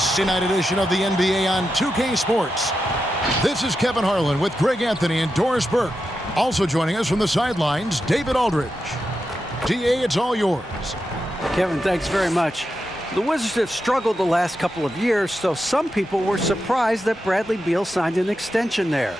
Wednesday night edition of the NBA on 2K Sports. This is Kevin Harlan with Greg Anthony and Doris Burke. Also joining us from the sidelines, David Aldridge. DA, it's all yours. Kevin, thanks very much. The Wizards have struggled the last couple of years, so some people were surprised that Bradley Beal signed an extension there.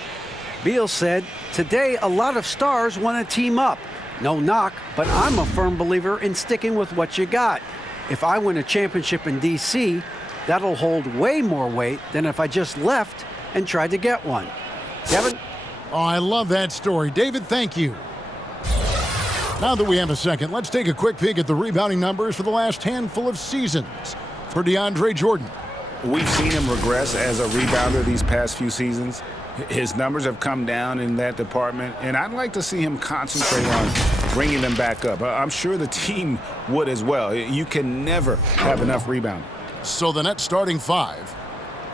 Beal said, "Today, a lot of stars want to team up. No knock, but I'm a firm believer in sticking with what you got. If I win a championship in D.C., that'll hold way more weight than if I just left and tried to get one." Kevin? Oh, I love that story. David, thank you. Now that we have a second, let's take a quick peek at the rebounding numbers for the last handful of seasons for DeAndre Jordan. We've seen him regress as a rebounder these past few seasons. His numbers have come down in that department, and I'd like to see him concentrate on bringing them back up. I'm sure the team would as well. You can never have enough rebounding. So the Nets starting five.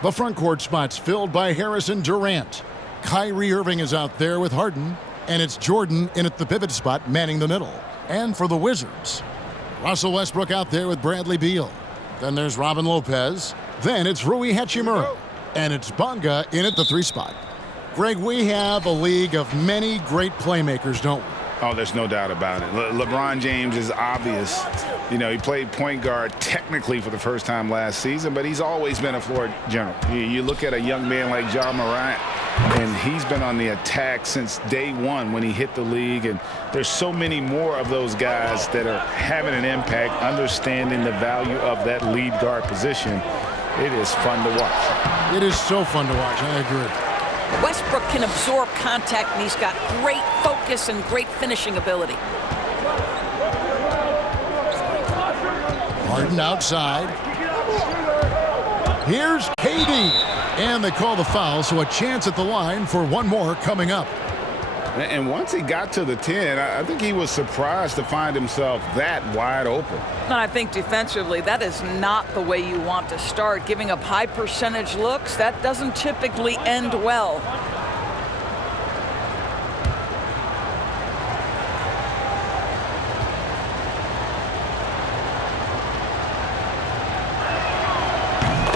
The front court spots filled by Harrison Durant. Kyrie Irving is out there with Harden, and it's Jordan in at the pivot spot manning the middle. And for the Wizards, Russell Westbrook out there with Bradley Beal. Then there's Robin Lopez. Then it's Rui Hachimura. And it's Bonga in at the three spot. Greg, we have a league of many great playmakers, don't we? Oh, there's no doubt about it. LeBron James is obvious. You know, he played point guard technically for the first time last season, but he's always been a floor general. You look at a young man like Ja Morant, and he's been on the attack since day one when he hit the league. And there's so many more of those guys that are having an impact, understanding the value of that lead guard position. It is fun to watch. It is so fun to watch, I agree. Westbrook can absorb contact, and he's got great focus and great finishing ability. Harden outside. Here's KD. And they call the foul, so a chance at the line for one more coming up. And once he got to the 10, I think he was surprised to find himself that wide open. And I think defensively, that is not the way you want to start. Giving up high percentage looks, that doesn't typically end well.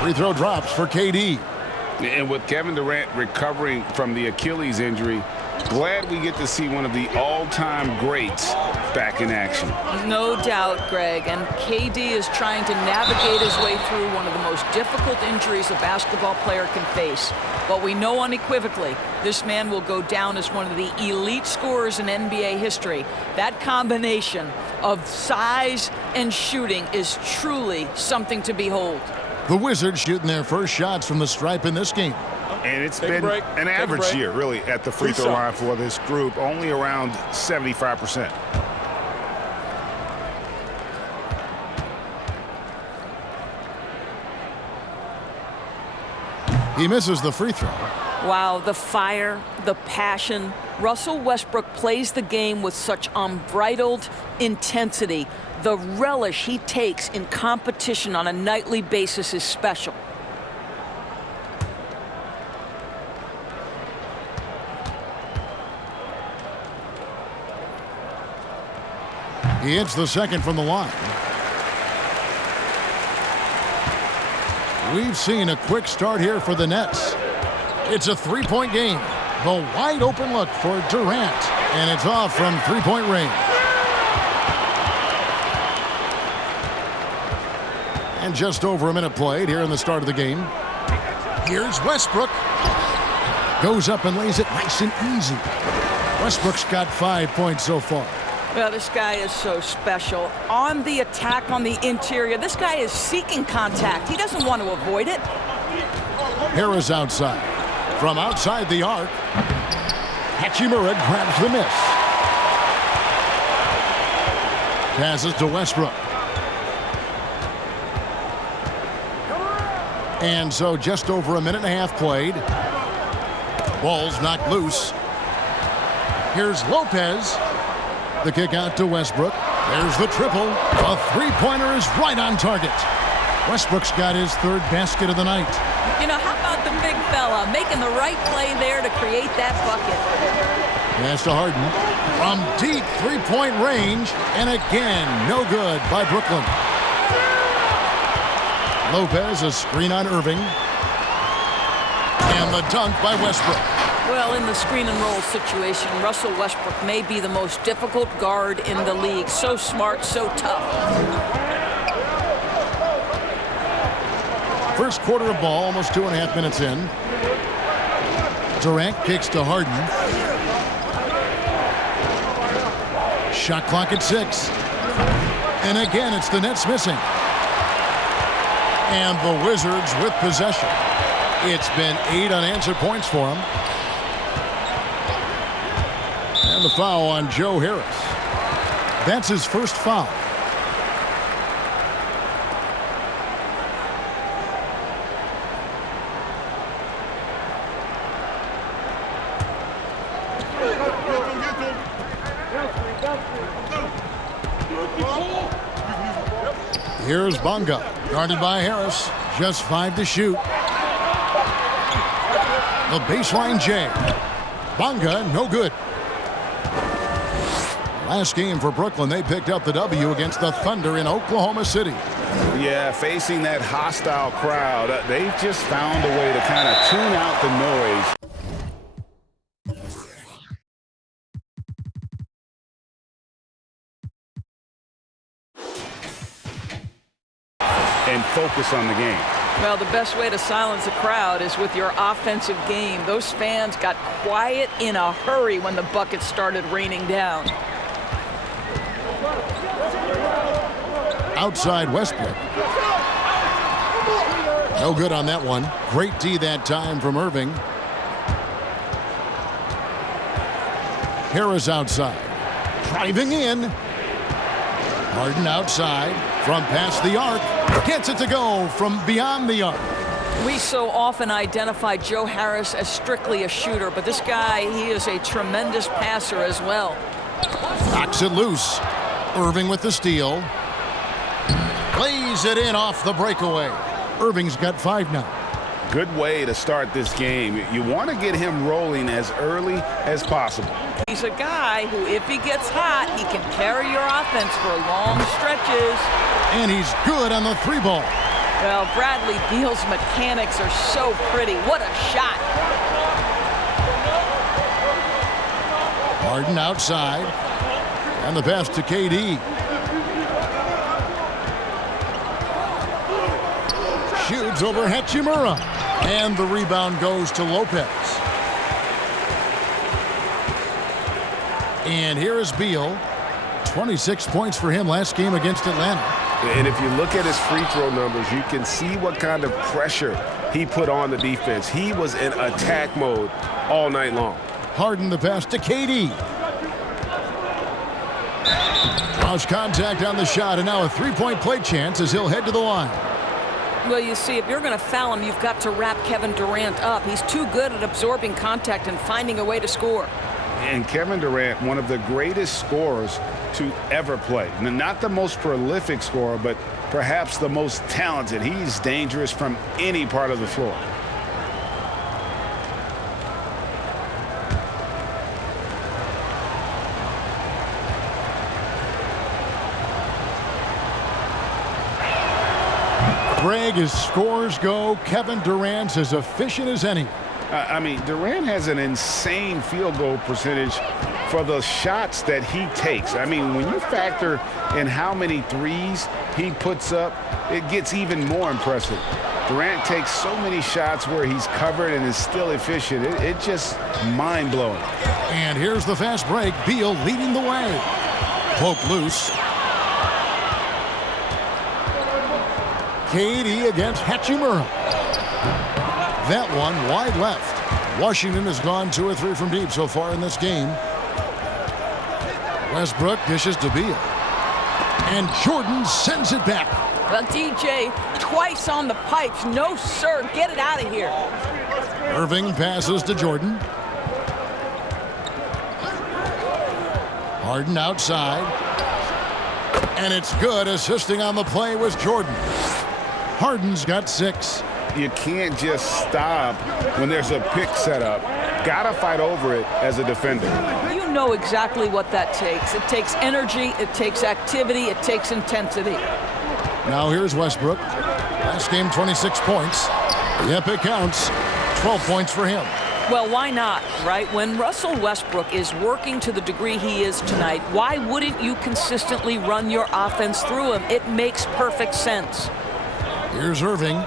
Free throw drops for KD. And with Kevin Durant recovering from the Achilles injury, glad we get to see one of the all-time greats back in action. No doubt, Greg. And KD is trying to navigate his way through one of the most difficult injuries a basketball player can face. But we know unequivocally this man will go down as one of the elite scorers in NBA history. That combination of size and shooting is truly something to behold. The Wizards shooting their first shots from the stripe in this game. And it's been an average year, really, at the free throw line for this group, only around 75%. He misses the free throw. Wow, the fire, the passion. Russell Westbrook plays the game with such unbridled intensity. The relish he takes in competition on a nightly basis is special. He hits the second from the line. We've seen a quick start here for the Nets. It's a three-point game. The wide open look for Durant. And it's off from three-point range. And just over a minute played here in the start of the game. Here's Westbrook. Goes up and lays it nice and easy. Westbrook's got 5 points so far. Well, this guy is so special. On the attack on the interior, this guy is seeking contact. He doesn't want to avoid it. Harris outside. From outside the arc, Hachimura grabs the miss. Passes to Westbrook. And so just over a minute and a half played. Ball's knocked loose. Here's Lopez. The kick out to Westbrook. There's the triple. A three-pointer is right on target. Westbrook's got his third basket of the night. You know, how about the big fella making the right play there to create that bucket? Pass to Harden. From deep three-point range. And again, no good by Brooklyn. Lopez, a screen on Irving. And the dunk by Westbrook. Well, in the screen and roll situation, Russell Westbrook may be the most difficult guard in the league. So smart, so tough. First quarter of ball, almost 2.5 minutes in. Durant kicks to Harden. Shot clock at 6. And again, it's the Nets missing. And the Wizards with possession. It's been 8 unanswered points for them. And the foul on Joe Harris. That's his first foul. Here's Bonga, guarded by Harris. Just 5 to shoot. The baseline J. Bonga, no good. Last game for Brooklyn, they picked up the W against the Thunder in Oklahoma City. Yeah, facing that hostile crowd, they've just found a way to kind of tune out the noise. And focus on the game. Well, the best way to silence a crowd is with your offensive game. Those fans got quiet in a hurry when the buckets started raining down. Outside Westbrook. No good on that one. Great D that time from Irving. Harris outside. Driving in. Harden outside from past the arc. Gets it to go from beyond the arc. We so often identify Joe Harris as strictly a shooter, but this guy, he is a tremendous passer as well. Knocks it loose. Irving with the steal. Lays it in off the breakaway. Irving's got 5 now. Good way to start this game. You want to get him rolling as early as possible. He's a guy who, if he gets hot, he can carry your offense for long stretches. And he's good on the 3-ball. Well, Bradley Beal's mechanics are so pretty. What a shot. Harden outside. And the pass to KD. Shoots over Hachimura. And the rebound goes to Lopez. And here is Beal. 26 points for him last game against Atlanta. And if you look at his free throw numbers, you can see what kind of pressure he put on the defense. He was in attack mode all night long. Harden the pass to KD. Draws contact on the shot, and now a 3-point play chance as he'll head to the line. Well, you see, if you're going to foul him, you've got to wrap Kevin Durant up. He's too good at absorbing contact and finding a way to score. And Kevin Durant, one of the greatest scorers to ever play. Not the most prolific scorer, but perhaps the most talented. He's dangerous from any part of the floor. Greg, as scores go, Kevin Durant's as efficient as any. I mean, Durant has an insane field goal percentage for the shots that he takes. I mean, when you factor in how many threes he puts up, it gets even more impressive. Durant takes so many shots where he's covered and is still efficient. It's just mind-blowing. And here's the fast break. Beal leading the way. Poke loose. KD against Hachimura. That one wide left. Washington has gone 2 or 3 from deep so far in this game. Westbrook dishes to Beal. And Jordan sends it back. Well, DJ, twice on the pipes. No, sir. Get it out of here. Irving passes to Jordan. Harden outside. And it's good. Assisting on the play was Jordan. Harden's got 6. You can't just stop when there's a pick set up. Gotta fight over it as a defender. You know exactly what that takes. It takes energy, it takes activity, it takes intensity. Now here's Westbrook. Last game, 26 points. Yep, it counts. 12 points for him. Well, why not, right? When Russell Westbrook is working to the degree he is tonight, why wouldn't you consistently run your offense through him? It makes perfect sense. Here's Irving,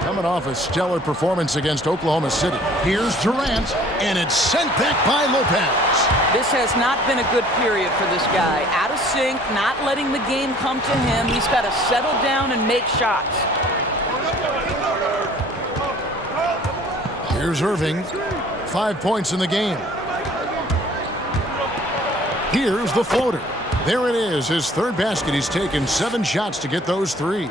coming off a stellar performance against Oklahoma City. Here's Durant, and it's sent back by Lopez. This has not been a good period for this guy. Out of sync, not letting the game come to him. He's got to settle down and make shots. Here's Irving, 5 points in the game. Here's the floater. There it is, his third basket. He's taken 7 shots to get those 3.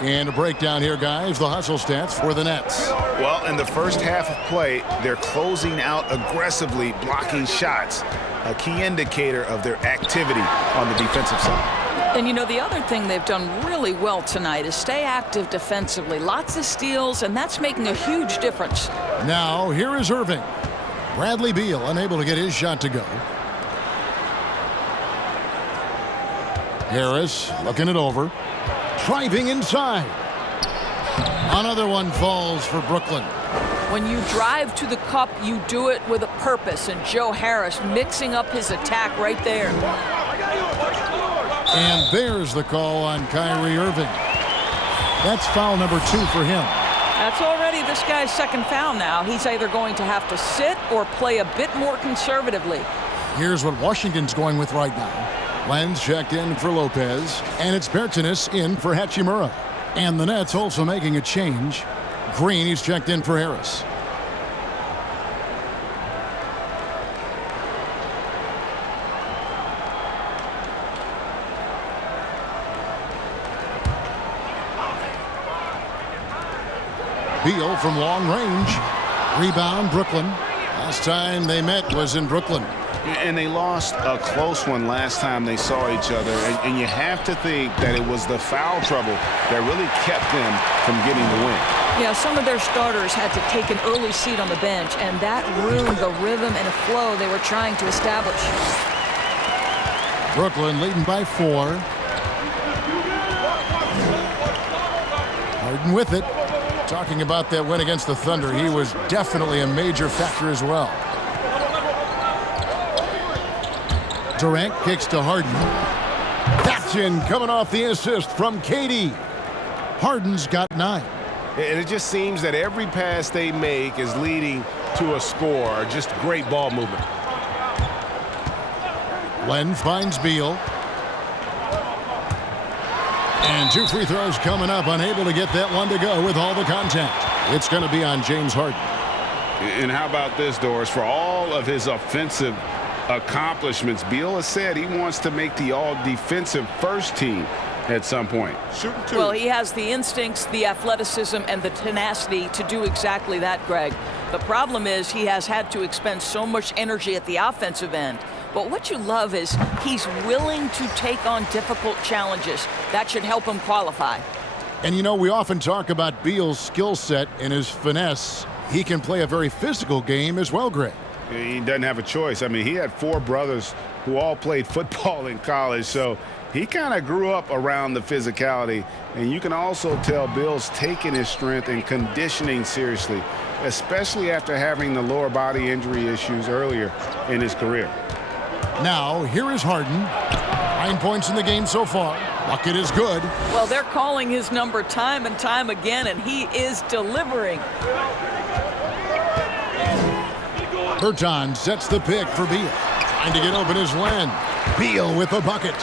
And a breakdown here, guys, the hustle stats for the Nets. Well, in the first half of play, they're closing out aggressively, blocking shots, a key indicator of their activity on the defensive side. And, you know, the other thing they've done really well tonight is stay active defensively. Lots of steals, and that's making a huge difference. Now, here is Irving. Bradley Beal unable to get his shot to go. Harris looking it over. Driving inside. Another one falls for Brooklyn. When you drive to the cup, you do it with a purpose, and Joe Harris mixing up his attack right there. And there's the call on Kyrie Irving. That's foul number 2 for him. That's already this guy's second foul now. He's either going to have to sit or play a bit more conservatively. Here's what Washington's going with right now. Lenz checked in for Lopez, and it's Bertanis in for Hachimura. And the Nets also making a change. Green, he's checked in for Harris. Beal from long range. Rebound, Brooklyn. Last time they met was in Brooklyn. And they lost a close one last time they saw each other. And you have to think that it was the foul trouble that really kept them from getting the win. Yeah, some of their starters had to take an early seat on the bench, and that ruined the rhythm and flow they were trying to establish. Brooklyn leading by 4. Harden with it. Talking about that win against the Thunder, he was definitely a major factor as well. Durant kicks to Harden. That's in, coming off the assist from KD. Harden's got 9. And it just seems that every pass they make is leading to a score. Just great ball movement. Len finds Beal. And 2 free throws coming up, unable to get that one to go with all the contact. It's going to be on James Harden. And how about this, Doris? For all of his offensive accomplishments, Beal has said he wants to make the all-defensive first team at some point. Shooting 2. Well, he has the instincts, the athleticism, and the tenacity to do exactly that, Greg. The problem is he has had to expend so much energy at the offensive end. But what you love is he's willing to take on difficult challenges. That should help him qualify. And you know, we often talk about Beal's skill set and his finesse. He can play a very physical game as well, Greg. He doesn't have a choice. I mean, he had 4 brothers who all played football in college, so he kind of grew up around the physicality. And you can also tell Bill's taking his strength and conditioning seriously, especially after having the lower body injury issues earlier in his career. Now, here is Harden. 9 points in the game so far. Bucket is good. Well, they're calling his number time and time again, and he is delivering. Berton sets the pick for Beal. Trying to get open is Len. Beal with the bucket.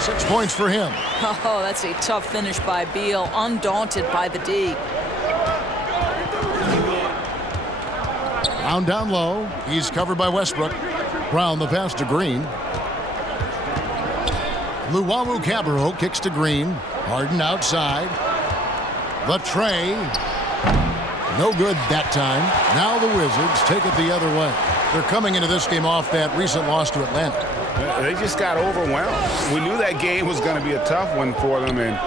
6 points for him. Oh, that's a tough finish by Beal, undaunted by the D. Brown down low. He's covered by Westbrook. Brown the pass to Green. Luwawu Cabarro kicks to Green. Harden outside. The tray. No good that time. Now the Wizards take it the other way. They're coming into this game off that recent loss to Atlanta. They just got overwhelmed. We knew that game was going to be a tough one for them, and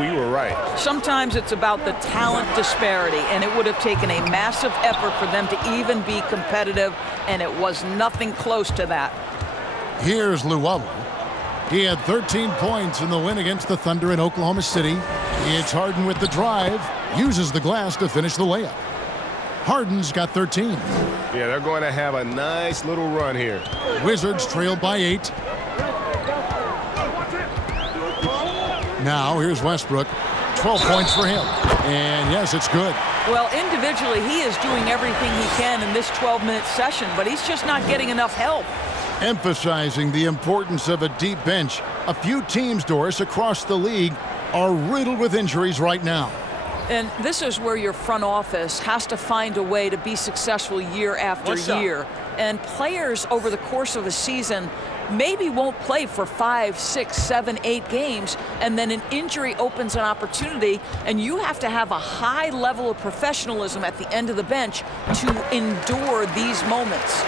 we were right. Sometimes it's about the talent disparity, and it would have taken a massive effort for them to even be competitive, and it was nothing close to that. Here's Luwawu. He had 13 points in the win against the Thunder in Oklahoma City. It's Harden with the drive. Uses the glass to finish the layup. Harden's got 13. Yeah, they're going to have a nice little run here. Wizards trailed by 8. Now here's Westbrook. 12 points for him. And yes, it's good. Well, individually, he is doing everything he can in this 12-minute session, but he's just not getting enough help. Emphasizing the importance of a deep bench. A few teams, Doris, across the league are riddled with injuries right now. And this is where your front office has to find a way to be successful year after year. And players over the course of a season maybe won't play for 5, 6, 7, 8 games, and then an injury opens an opportunity, and you have to have a high level of professionalism at the end of the bench to endure these moments.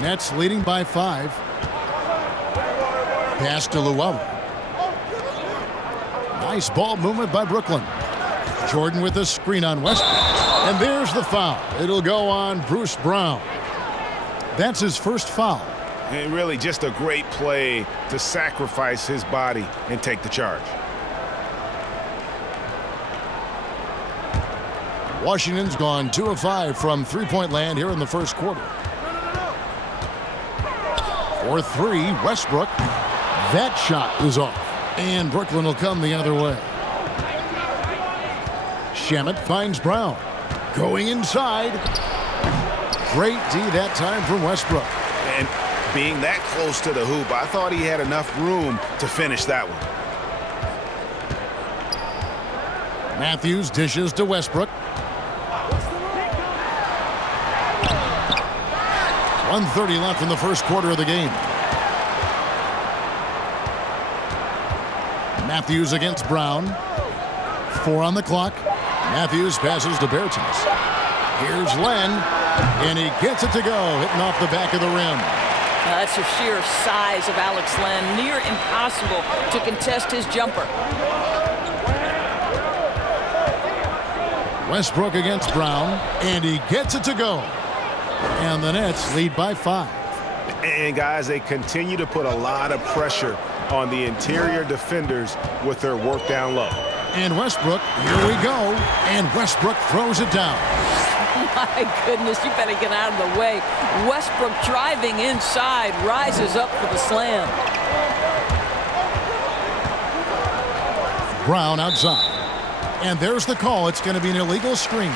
Nets leading by 5. Pass to Luau. Nice ball movement by Brooklyn. Jordan with a screen on Westbrook. And there's the foul. It'll go on Bruce Brown. That's his first foul. And really just a great play to sacrifice his body and take the charge. Washington's gone 2 of 5 from three-point land here in the first quarter. For 3, Westbrook. That shot is off. And Brooklyn will come the other way. Shamet finds Brown. Going inside. Great D that time from Westbrook. And being that close to the hoop, I thought he had enough room to finish that one. Matthews dishes to Westbrook. 1:30 left in the first quarter of the game. Matthews against Brown. 4 on the clock. Matthews passes to Bertens. Here's Len, and he gets it to go, hitting off the back of the rim. Now that's the sheer size of Alex Len. Near impossible to contest his jumper. Westbrook against Brown, and he gets it to go. And the Nets lead by 5. And guys, they continue to put a lot of pressure on the interior defenders with their work down low. And Westbrook, here we go. And Westbrook throws it down. My goodness, you better get out of the way. Westbrook driving inside, rises up for the slam. Brown outside. And there's the call. It's going to be an illegal screen.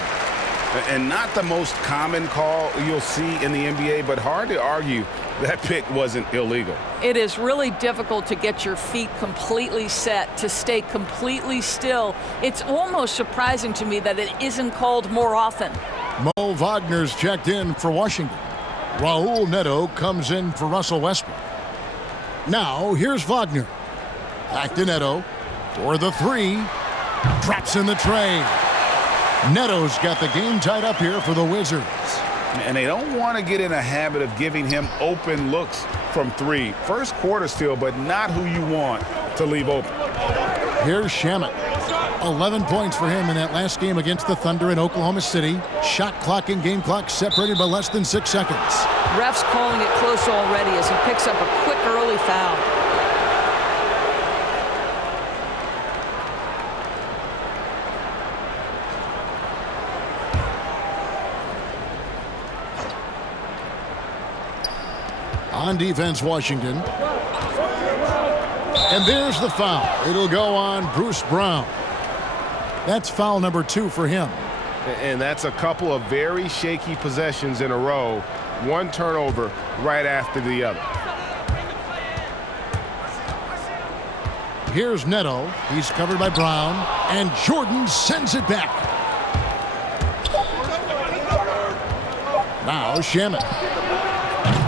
And not the most common call you'll see in the NBA, but hard to argue that pick wasn't illegal. It is really difficult to get your feet completely set, to stay completely still. It's almost surprising to me that it isn't called more often. Mo Wagner's checked in for Washington. Raul Neto comes in for Russell Westbrook. Now, here's Wagner. Back to Neto for the 3. Drops in the tray. Neto's got the game tied up here for the Wizards. And they don't want to get in a habit of giving him open looks from 3. First quarter still, but not who you want to leave open. Here's Shamet. 11 points for him in that last game against the Thunder in Oklahoma City. Shot clock and game clock separated by less than 6 seconds. Ref's calling it close already as he picks up a quick early foul. On defense, Washington. And there's the foul. It'll go on Bruce Brown. That's foul number 2 for him. And that's a couple of very shaky possessions in a row. One turnover right after the other. Here's Neto. He's covered by Brown. And Jordan sends it back. Now Shamet.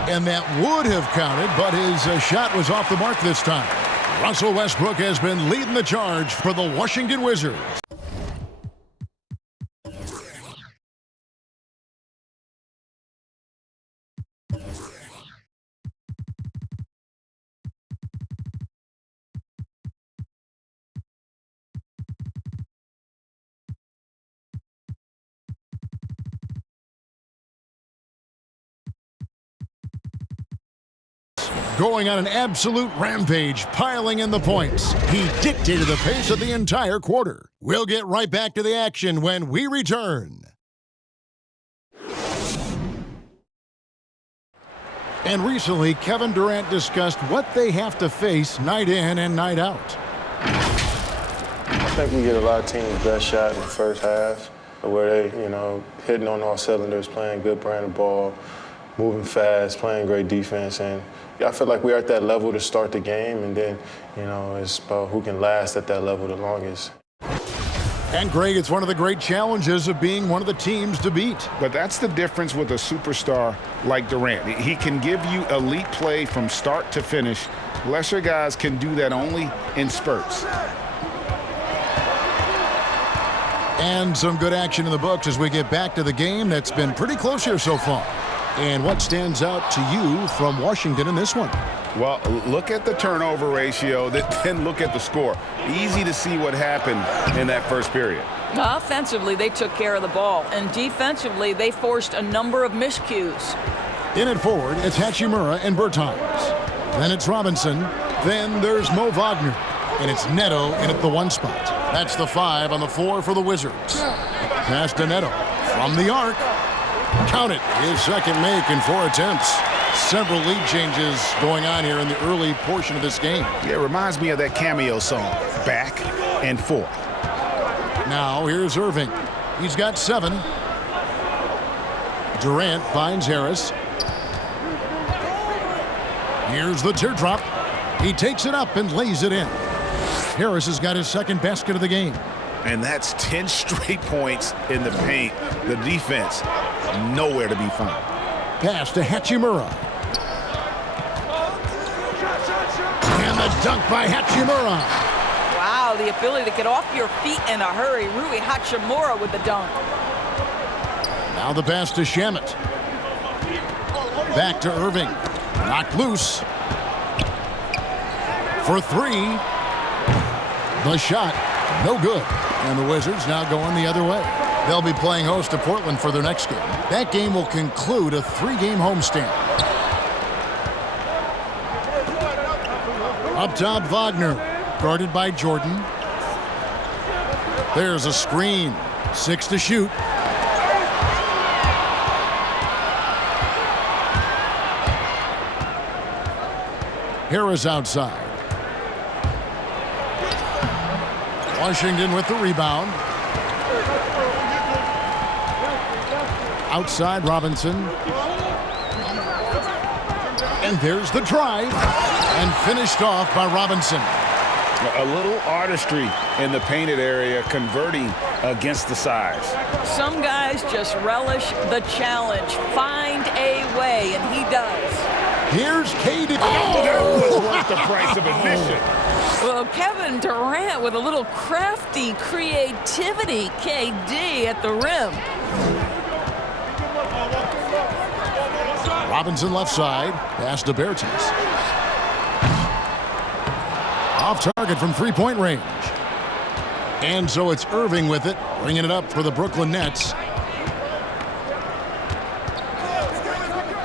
And that would have counted, but his shot was off the mark this time. Russell Westbrook has been leading the charge for the Washington Wizards. going on an absolute rampage, piling in the points. He dictated the pace of the entire quarter. We'll get right back to the action when we return. And recently, Kevin Durant discussed what they have to face night in and night out. I think we get a lot of teams' best shot in the first half, where they, hitting on all cylinders, playing good brand of ball, moving fast, playing great defense. And I feel like we're at that level to start the game, and then, it's about who can last at that level the longest. And Greg, it's one of the great challenges of being one of the teams to beat. But that's the difference with a superstar like Durant. He can give you elite play from start to finish. Lesser guys can do that only in spurts. And some good action in the books as we get back to the game that's been pretty close here so far. And what stands out to you from Washington in this one? Well, look at the turnover ratio, then look at the score. Easy to see what happened in that first period. Offensively, they took care of the ball, and defensively, they forced a number of miscues. In at forward, it's Hachimura and Bertans. Then it's Robinson. Then there's Mo Wagner. And it's Neto in at the 1 spot. That's the 5 on the floor for the Wizards. Pass to Neto from the arc. Count it. His second make in 4 attempts. Several lead changes going on here in the early portion of this game. Yeah, it reminds me of that cameo song, Back and Forth. Now here's Irving. He's got 7. Durant finds Harris. Here's the teardrop. He takes it up and lays it in. Harris has got his second basket of the game. And that's 10 straight points in the paint. The defense, nowhere to be found. Pass to Hachimura. And the dunk by Hachimura. Wow, the ability to get off your feet in a hurry. Rui Hachimura with the dunk. Now the pass to Shamet. Back to Irving. Knocked loose. For 3. The shot, no good. And the Wizards now going the other way. They'll be playing host to Portland for their next game. That game will conclude a 3-game homestand. Up top, Wagner, guarded by Jordan. There's a screen. 6 to shoot. Harris outside. Washington with the rebound. Outside Robinson. And there's the drive. And finished off by Robinson. A little artistry in the painted area, converting against the size. Some guys just relish the challenge. Find a way, and he does. Here's KD. Oh, that was worth the price of admission. Well, Kevin Durant with a little crafty creativity. KD at the rim. Robinson left side. Pass to Bertans. Off target from 3-point range. And so it's Irving with it, bringing it up for the Brooklyn Nets.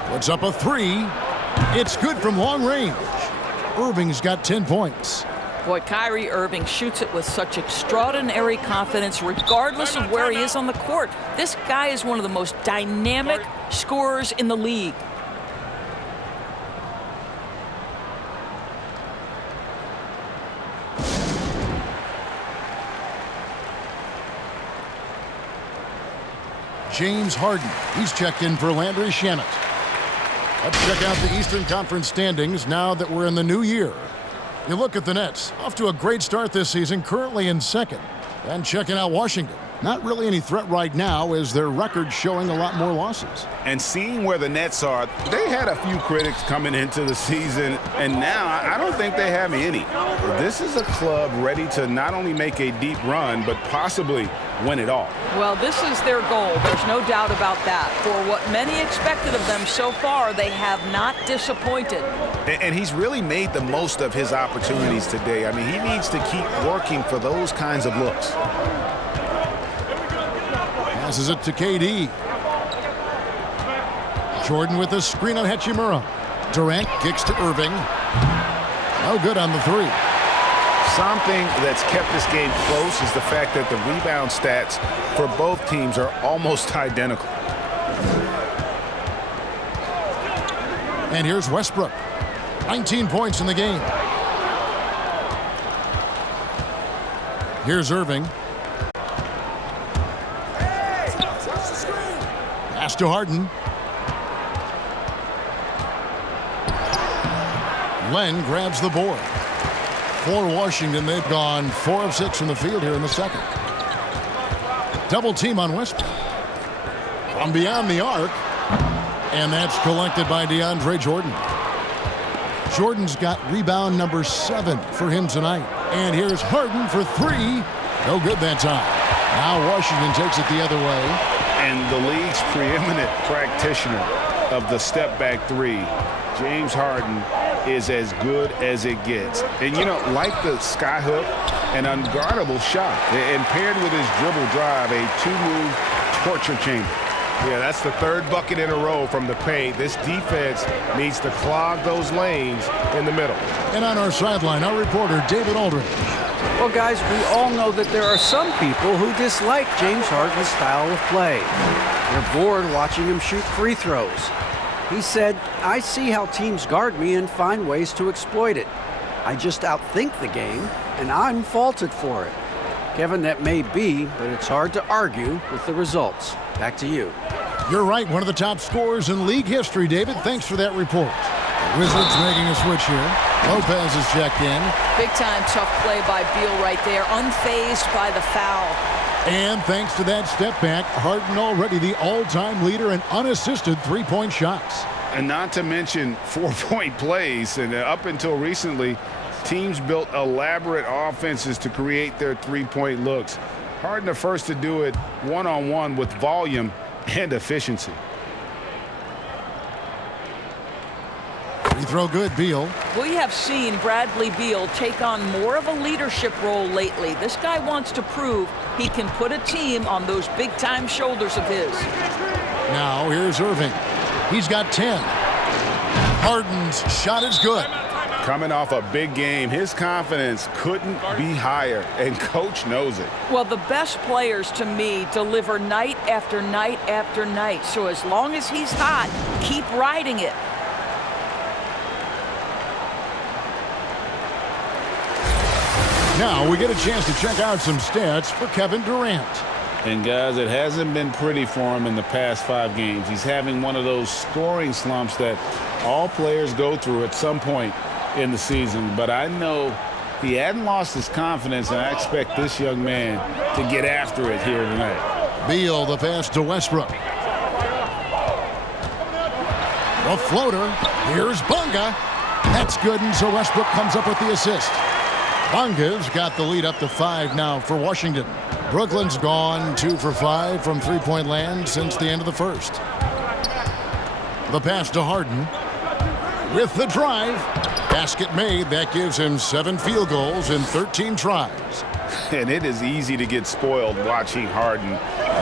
Puts up a 3. It's good from long range. Irving's got 10 points. Boy, Kyrie Irving shoots it with such extraordinary confidence, regardless of where he is on the court. This guy is one of the most dynamic scorers in the league. James Harden. He's checked in for Landry Shamet. Let's check out the Eastern Conference standings now that we're in the new year. You look at the Nets, off to a great start this season, currently in second. And checking out Washington. Not really any threat right now as their record's showing a lot more losses. And seeing where the Nets are, they had a few critics coming into the season, and now I don't think they have any. This is a club ready to not only make a deep run, but possibly win it all. Well, this is their goal. There's no doubt about that. For what many expected of them so far, they have not disappointed. And he's really made the most of his opportunities today. I mean, he needs to keep working for those kinds of looks. Passes it to KD. Jordan with a screen on Hachimura. Durant kicks to Irving. No good on the three. Something that's kept this game close is the fact that the rebound stats for both teams are almost identical. And here's Westbrook. 19 points in the game. Here's Irving. Pass to Harden. Len grabs the board. For Washington, they've gone 4 of 6 from the field here in the second. Double team on Westbrook. From beyond the arc. And that's collected by DeAndre Jordan. Jordan's got rebound number 7 for him tonight. And here's Harden for 3. No good that time. Now Washington takes it the other way. And the league's preeminent practitioner of the step-back 3, James Harden, is as good as it gets. And, you know, like the skyhook, an unguardable shot. And paired with his dribble drive, a 2-move torture chamber. Yeah, that's the 3rd bucket in a row from the paint. This defense needs to clog those lanes in the middle. And on our sideline, our reporter, David Aldridge. Well, guys, we all know that there are some people who dislike James Harden's style of play. They're bored watching him shoot free throws. He said, "I see how teams guard me and find ways to exploit it. I just outthink the game, and I'm faulted for it." Kevin, that may be, but it's hard to argue with the results. Back to you. You're right, one of the top scorers in league history, David. Thanks for that report. The Wizards making a switch here. Lopez is checked in. Big-time tough play by Beal right there, unfazed by the foul. And thanks to that step back, Harden already the all-time leader in unassisted three-point shots. And not to mention 4-point plays. And up until recently, teams built elaborate offenses to create their three-point looks. Harden the first to do it one-on-one with volume and efficiency. Free throw good, Beal. We have seen Bradley Beal take on more of a leadership role lately. This guy wants to prove he can put a team on those big-time shoulders of his. Now here's Irving. He's got 10. Harden's shot is good. Coming off a big game, his confidence couldn't be higher, and coach knows it. Well, the best players to me deliver night after night after night. So as long as he's hot, keep riding it. Now we get a chance to check out some stats for Kevin Durant. And guys, it hasn't been pretty for him in the past 5 games. He's having one of those scoring slumps that all players go through at some point in the season. But I know he hadn't lost his confidence, and I expect this young man to get after it here tonight. Beal, the pass to Westbrook. The floater. Here's Bunga. That's good, and so Westbrook comes up with the assist. Bunga's got the lead up to 5 now for Washington. Brooklyn's gone 2 for 5 from three-point land since the end of the first. The pass to Harden. With the drive. Basket made. That gives him 7 field goals in 13 tries. And it is easy to get spoiled watching Harden.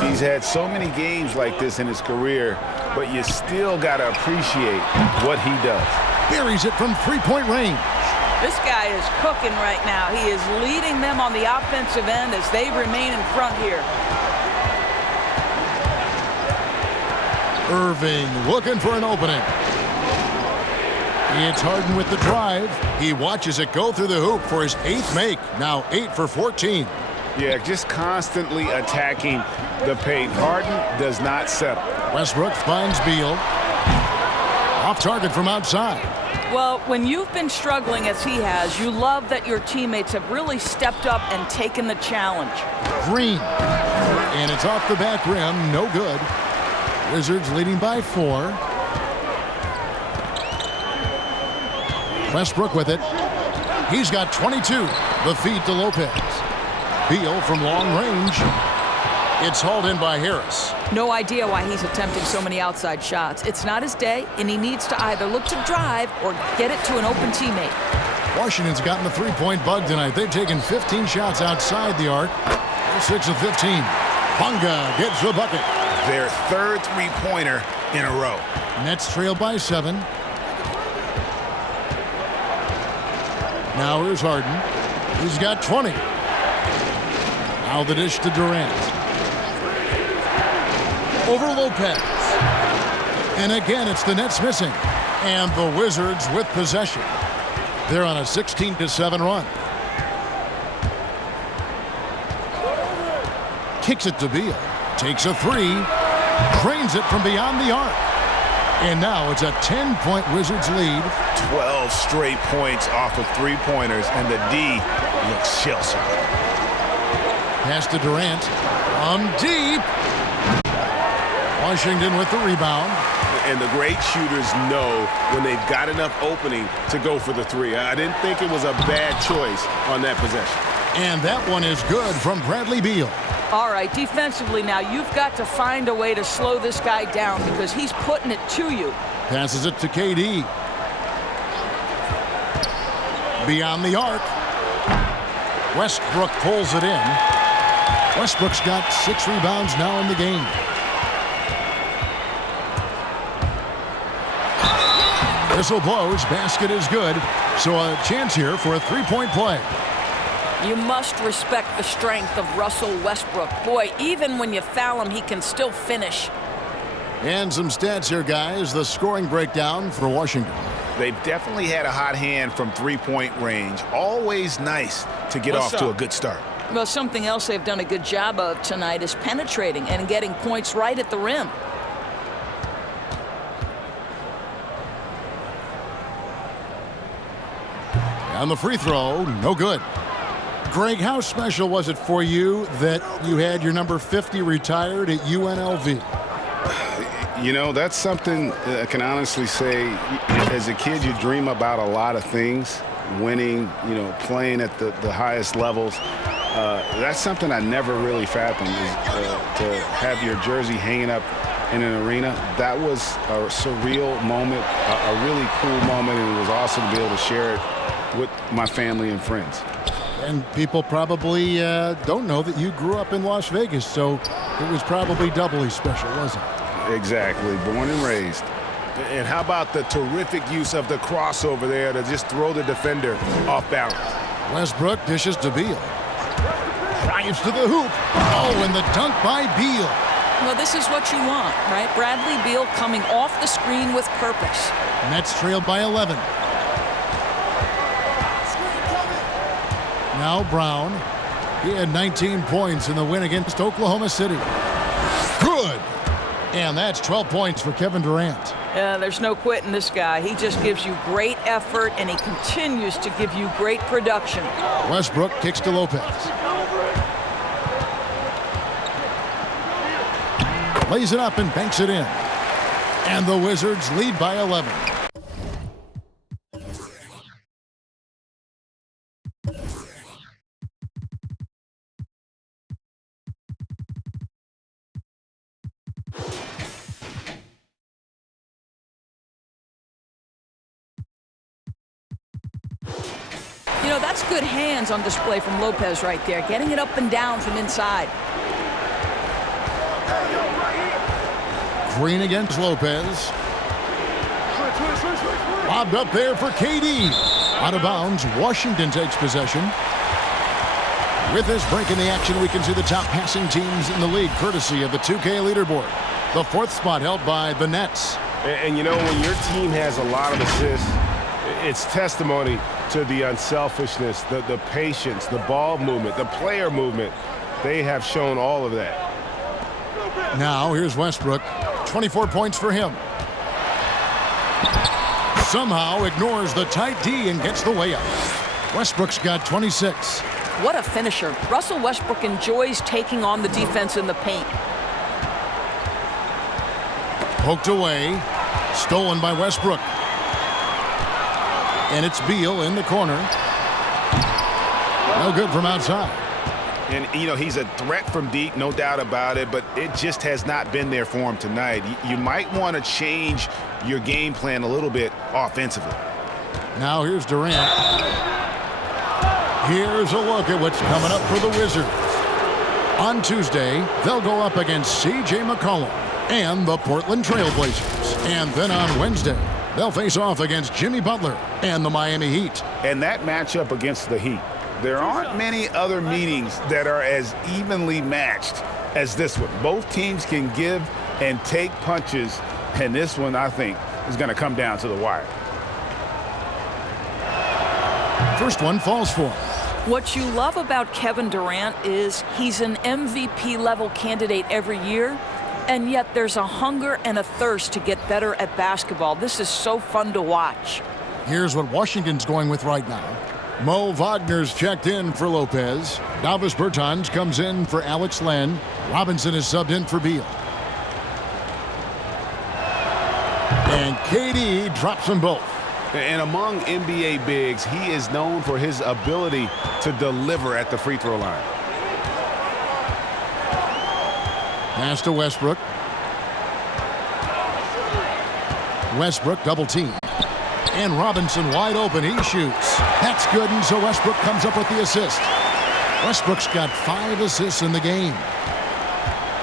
He's had so many games like this in his career, but you still got to appreciate what he does. Buries it from three-point range. This guy is cooking right now. He is leading them on the offensive end as they remain in front here. Irving looking for an opening. It's Harden with the drive. He watches it go through the hoop for his 8th make. Now 8 for 14. Yeah, just constantly attacking the paint. Harden does not settle. Westbrook finds Beal. Off target from outside. Well, when you've been struggling as he has, you love that your teammates have really stepped up and taken the challenge. Green. And it's off the back rim. No good. Wizards leading by 4. Westbrook with it. He's got 22. The feed to Lopez. Beal from long range. It's hauled in by Harris. No idea why he's attempting so many outside shots. It's not his day, and he needs to either look to drive or get it to an open teammate. Washington's gotten the three-point bug tonight. They've taken 15 shots outside the arc. 6 of 15. Bunga gets the bucket. Their 3rd three-pointer in a row. Nets trail by 7. Now here's Harden. He's got 20. Now the dish to Durant. Over Lopez. And again, it's the Nets missing. And the Wizards with possession. They're on a 16-7 run. Kicks it to Beal. Takes a three. Drains it from beyond the arc. And now it's a 10-point Wizards lead. 12 straight points off of three-pointers, and the D looks shell-shocked. Pass to Durant. Deep. Washington with the rebound. And the great shooters know when they've got enough opening to go for the three. I didn't think it was a bad choice on that possession. And that one is good from Bradley Beal. All right, defensively now, you've got to find a way to slow this guy down because he's putting it to you. Passes it to KD. Beyond the arc. Westbrook pulls it in. Westbrook's got 6 rebounds now in the game. Whistle blows. Basket is good. So a chance here for a three-point play. You must respect the strength of Russell Westbrook. Boy, even when you foul him, he can still finish. And some stats here, guys. The scoring breakdown for Washington. They've definitely had a hot hand from three-point range. Always nice to get off to a good start. Well, something else they've done a good job of tonight is penetrating and getting points right at the rim. On the free throw, no good. Greg, how special was it for you that you had your number 50 retired at UNLV? You know, that's something I can honestly say. As a kid, you dream about a lot of things. Winning, you know, playing at the highest levels. That's something I never really fathomed, is to have your jersey hanging up in an arena. That was a surreal moment, a really cool moment, and it was awesome to be able to share it with my family and friends. And people probably don't know that you grew up in Las Vegas, so it was probably doubly special, wasn't it? Exactly. Born and raised. And how about the terrific use of the crossover there to just throw the defender off balance? Westbrook dishes to Beal. Drives to the hoop. Oh, and the dunk by Beal. Well, this is what you want, right? Bradley Beal coming off the screen with purpose. Nets trailed by 11. Now Brown. He had 19 points in the win against Oklahoma City. Good. And that's 12 points for Kevin Durant. There's no quitting this guy. He just gives you great effort, and he continues to give you great production. Westbrook kicks to Lopez. Lays it up and banks it in. And the Wizards lead by 11. You know, that's good hands on display from Lopez right there, getting it up and down from inside. Green against Lopez. Lobbed up there for KD. Out of bounds, Washington takes possession. With this break in the action, we can see the top passing teams in the league, courtesy of the 2K leaderboard. The 4th spot held by the Nets. And you know, when your team has a lot of assists, it's testimony to the unselfishness, the patience, the ball movement, the player movement. They have shown all of that. Now, here's Westbrook. 24 points for him. Somehow ignores the tight D and gets the way up. Westbrook's got 26. What a finisher. Russell Westbrook enjoys taking on the defense in the paint. Poked away. Stolen by Westbrook. And it's Beal in the corner. No good from outside. And, you know, he's a threat from deep, no doubt about it, but it just has not been there for him tonight. You might want to change your game plan a little bit offensively. Now here's Durant. Here's a look at what's coming up for the Wizards. On Tuesday, they'll go up against C.J. McCollum and the Portland Trail Blazers. And then on Wednesday, They'll face off against Jimmy Butler and the Miami Heat. And that matchup against the Heat, there aren't many other meetings that are as evenly matched as this one. Both teams can give and take punches, and this one, I think, is going to come down to the wire. First one falls for him. What you love about Kevin Durant is he's an MVP-level candidate every year, and yet there's a hunger and a thirst to get better at basketball. This is so fun to watch. Here's what Washington's going with right now. Mo Wagner's checked in for Lopez. Davis Bertans comes in for Alex Len. Robinson is subbed in for Beal. And KD drops them both. And among NBA bigs, he is known for his ability to deliver at the free throw line. Pass to Westbrook. Westbrook double team. And Robinson wide open. He shoots. That's good, and so Westbrook comes up with the assist. Westbrook's got 5 assists in the game.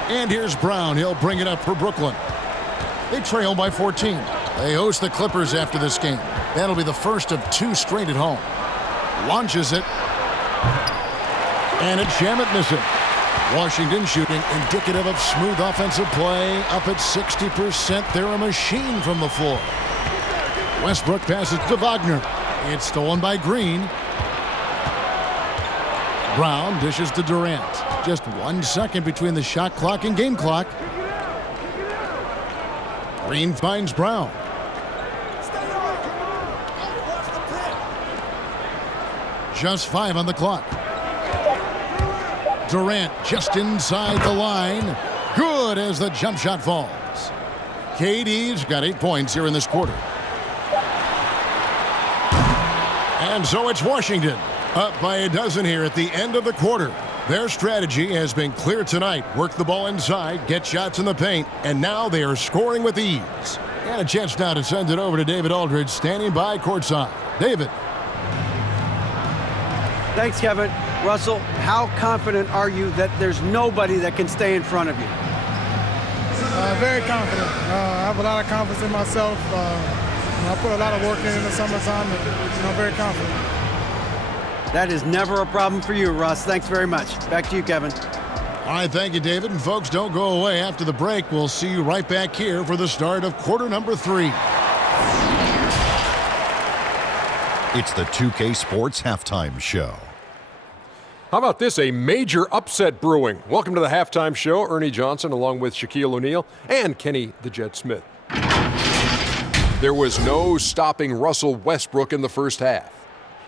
And here's Brown. He'll bring it up for Brooklyn. They trail by 14. They host the Clippers after this game. That'll be the first of 2 straight at home. Launches it. And a jam it missing. Washington shooting indicative of smooth offensive play. Up at 60%. They're a machine from the floor. Westbrook passes to Wagner. It's stolen by Green. Brown dishes to Durant. Just 1 second between the shot clock and game clock. Green finds Brown. Just 5 on the clock. Durant just inside the line. Good as the jump shot falls. KD's got 8 points here in this quarter. And so it's Washington up by a dozen here at the end of the quarter. Their strategy has been clear tonight. Work the ball inside, get shots in the paint, and now they are scoring with ease. And a chance now to send it over to David Aldridge, standing by courtside. David. Thanks, Kevin. Russell, how confident are you that there's nobody that can stay in front of you? Very confident. I have a lot of confidence in myself. I put a lot of work in the summertime, and I'm very confident. That is never a problem for you, Russ. Thanks very much. Back to you, Kevin. All right, thank you, David. And folks, don't go away. After the break, we'll see you right back here for the start of quarter number 3. It's the 2K Sports Halftime Show. How about this? A major upset brewing. Welcome to the halftime show. Ernie Johnson along with Shaquille O'Neal and Kenny the Jet Smith. There was no stopping Russell Westbrook in the first half.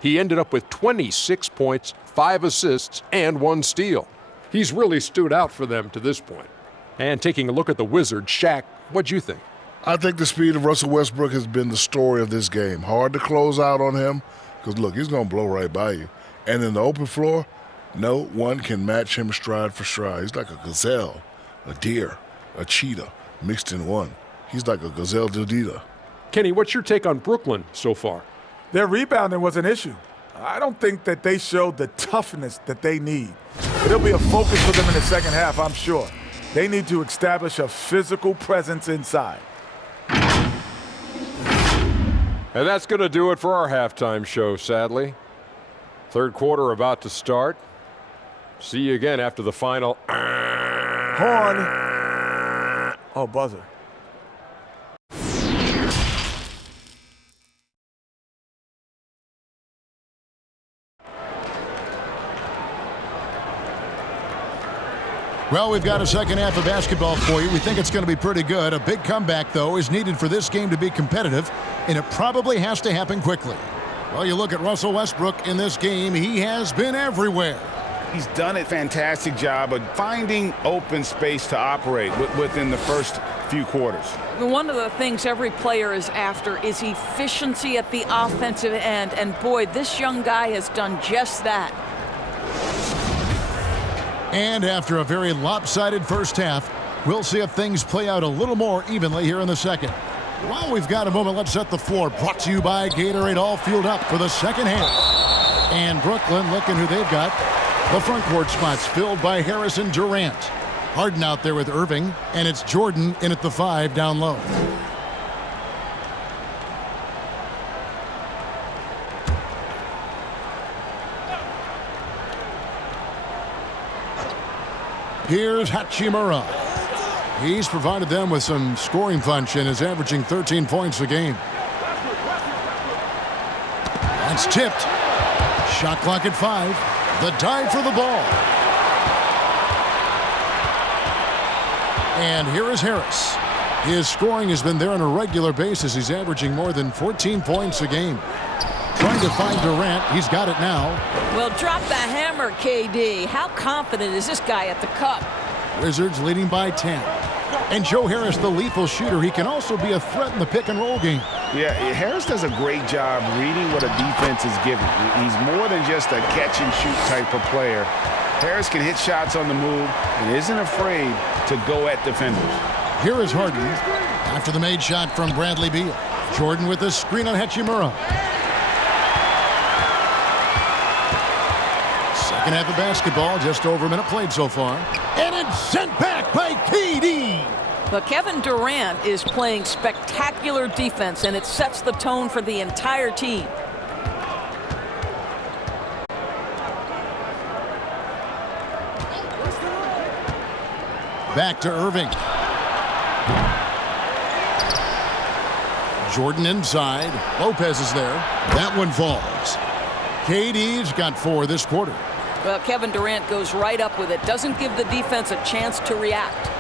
He ended up with 26 points, 5 assists, and 1 steal. He's really stood out for them to this point. And taking a look at the Wizards, Shaq, what'd you think? I think the speed of Russell Westbrook has been the story of this game. Hard to close out on him because, look, he's going to blow right by you. And in the open floor, no one can match him stride for stride. He's like a gazelle, a deer, a cheetah mixed in one. He's like a gazelle dildita. Kenny, what's your take on Brooklyn so far? Their rebounding was an issue. I don't think that they showed the toughness that they need. It'll be a focus for them in the second half, I'm sure. They need to establish a physical presence inside. And that's going to do it for our halftime show, sadly. Third quarter about to start. See you again after the final. Horn. Oh, buzzer. Well, we've got a second half of basketball for you. We think it's going to be pretty good. A big comeback, though, is needed for this game to be competitive, and it probably has to happen quickly. Well, you look at Russell Westbrook in this game. He has been everywhere. He's done a fantastic job of finding open space to operate within the first few quarters. One of the things every player is after is efficiency at the offensive end, and boy, this young guy has done just that. And after a very lopsided first half, we'll see if things play out a little more evenly here in the second. While we've got a moment, let's set the floor. Brought to you by Gatorade, all fueled up for the second half. And Brooklyn looking who they've got. The front court spots filled by Harrison Durant. Harden out there with Irving, and it's Jordan in at the 5 down low. Here's Hachimura. He's provided them with some scoring punch and is averaging 13 points a game. That's tipped. Shot clock at 5. The dive for the ball. And here is Harris. His scoring has been there on a regular basis. He's averaging more than 14 points a game. Trying to find Durant. He's got it now. Well, drop the hammer, KD. How confident is this guy at the cup? Wizards leading by 10. And Joe Harris, the lethal shooter. He can also be a threat in the pick-and-roll game. Yeah, Harris does a great job reading what a defense is giving. He's more than just a catch-and-shoot type of player. Harris can hit shots on the move and isn't afraid to go at defenders. Here is Harden after the made shot from Bradley Beal. Jordan with the screen on Hachimura. Second half of basketball, just over a minute played so far. And it's sent back by KD. But Kevin Durant is playing spectacular defense, and it sets the tone for the entire team. Back to Irving. Jordan inside. Lopez is there. That one falls. KD's got 4 this quarter. Well, Kevin Durant goes right up with it. Doesn't give the defense a chance to react.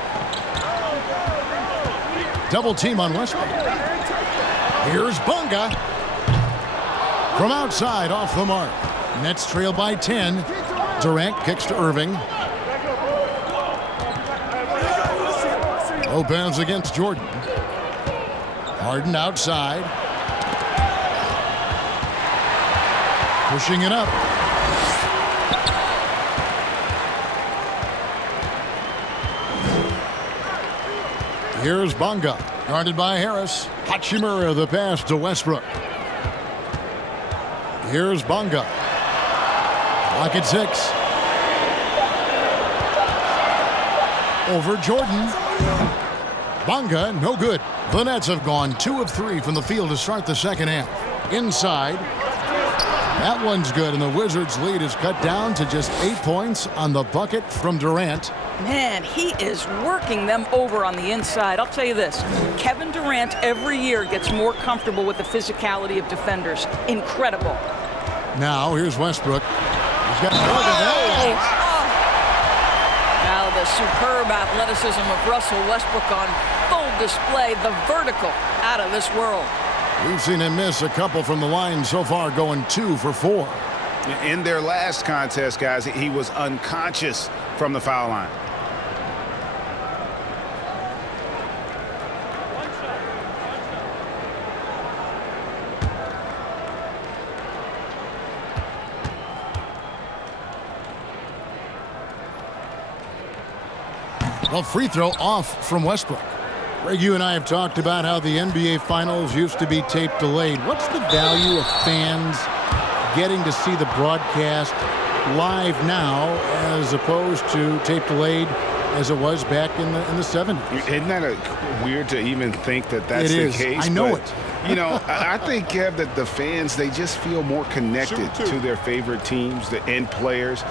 Double team on Westbrook. Here's Bunga. From outside, off the mark. Nets trail by 10. Durant kicks to Irving. Lopez against Jordan. Harden outside. Pushing it up. Here's Bunga. Guarded by Harris. Hachimura the pass to Westbrook. Here's Bunga. Clock at 6. Over Jordan. Bunga, no good. The Nets have gone 2 of 3 from the field to start the second half. Inside. That one's good, and the Wizards' lead is cut down to just 8 points on the bucket from Durant. Man, he is working them over on the inside. I'll tell you this, Kevin Durant every year gets more comfortable with the physicality of defenders. Incredible. Now, here's Westbrook. He's got more than that. Now the superb athleticism of Russell Westbrook on full display. The vertical out of this world. We've seen him miss a couple from the line so far, going 2 for 4. In their last contest, guys, he was unconscious from the foul line. Well, free throw off from Westbrook. Greg, you and I have talked about how the NBA Finals used to be tape delayed. What's the value of fans getting to see the broadcast live now as opposed to tape delayed as it was back in the 70s? Isn't that weird to even think that that's the case? I know it. You know, I think, Kev, that the fans, they just feel more connected to their favorite teams and players.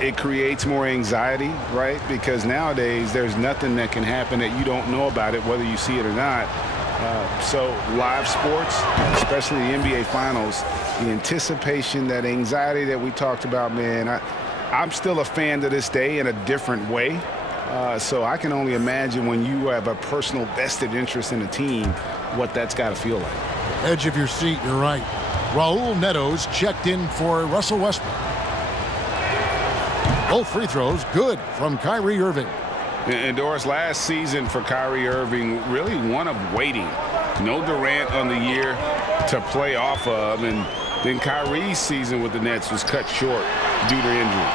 It creates more anxiety, right? Because nowadays there's nothing that can happen that you don't know about it, whether you see it or not. So live sports, especially the NBA Finals, the anticipation, that anxiety that we talked about, man, I'm still a fan to this day in a different way. So I can only imagine when you have a personal vested interest in a team, what that's got to feel like. Edge of your seat, you're right. Raul Neto's checked in for Russell Westbrook. Both free throws good from Kyrie Irving. And Doris, last season for Kyrie Irving, really one of waiting. No Durant on the year to play off of, and then Kyrie's season with the Nets was cut short due to injury.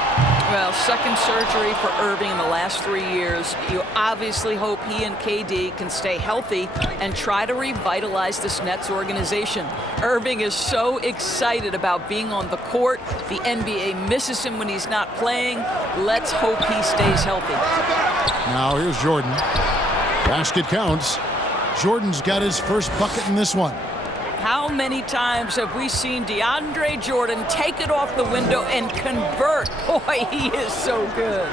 Well, second surgery for Irving in the last 3 years. You obviously hope he and KD can stay healthy and try to revitalize this Nets organization. Irving is so excited about being on the court. The NBA misses him when he's not playing. Let's hope he stays healthy. Now here's Jordan. Basket counts. Jordan's got his first bucket in this one. How many times have we seen DeAndre Jordan take it off the window and convert? Boy, he is so good.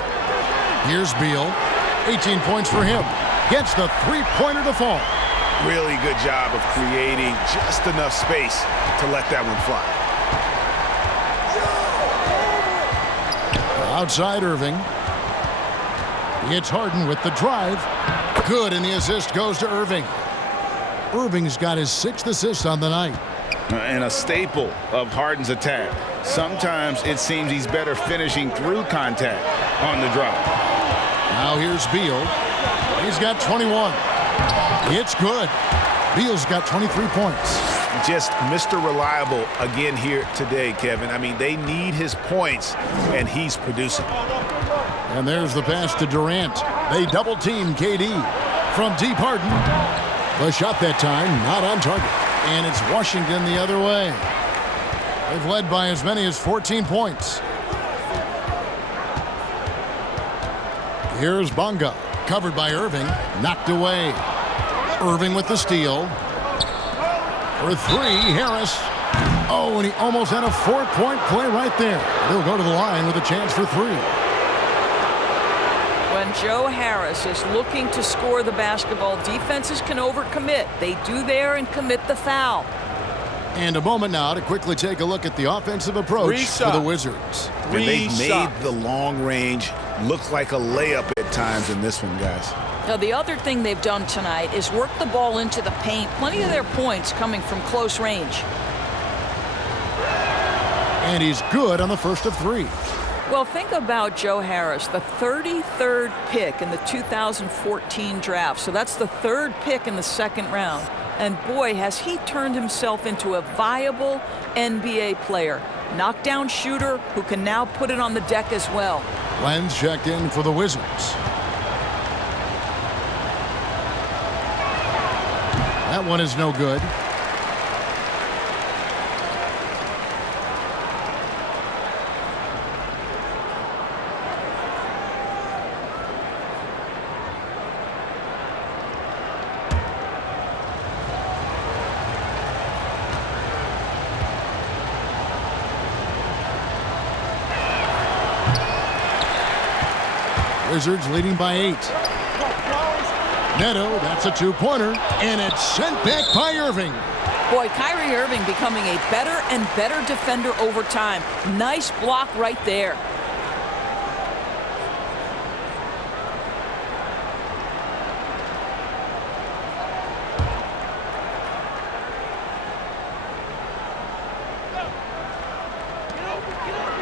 Here's Beal. 18 points for him. Gets the three-pointer to fall. Really good job of creating just enough space to let that one fly. Outside Irving. It's Harden with the drive. Good, and the assist goes to Irving. Irving's got his 6th assist on the night. And a staple of Harden's attack. Sometimes it seems he's better finishing through contact on the drive. Now here's Beal. He's got 21. It's good. Beal's got 23 points. Just Mr. Reliable again here today, Kevin. I mean, they need his points, and he's producing. And there's the pass to Durant. They double-team KD. From deep, Harden. The shot that time, not on target. And it's Washington the other way. They've led by as many as 14 points. Here's Bonga. Covered by Irving. Knocked away. Irving with the steal. For three, Harris. Oh, and he almost had a 4-point play right there. He'll go to the line with a chance for three. When Joe Harris is looking to score the basketball, defenses can overcommit. They do there and commit the foul. And a moment now to quickly take a look at the offensive approach for the Wizards. And they've made the long range look like a layup at times in this one, guys. Now, the other thing they've done tonight is work the ball into the paint. Plenty of their points coming from close range. And he's good on the first of three. Well, think about Joe Harris, the 33rd pick in the 2014 draft. So that's the 3rd pick in the 2nd round. And boy, has he turned himself into a viable NBA player. Knockdown shooter who can now put it on the deck as well. Lenz checked in for the Wizards. That one is no good. Wizards leading by 8. Neto, that's a 2-pointer, and it's sent back by Irving. Boy, Kyrie Irving becoming a better and better defender over time. Nice block right there.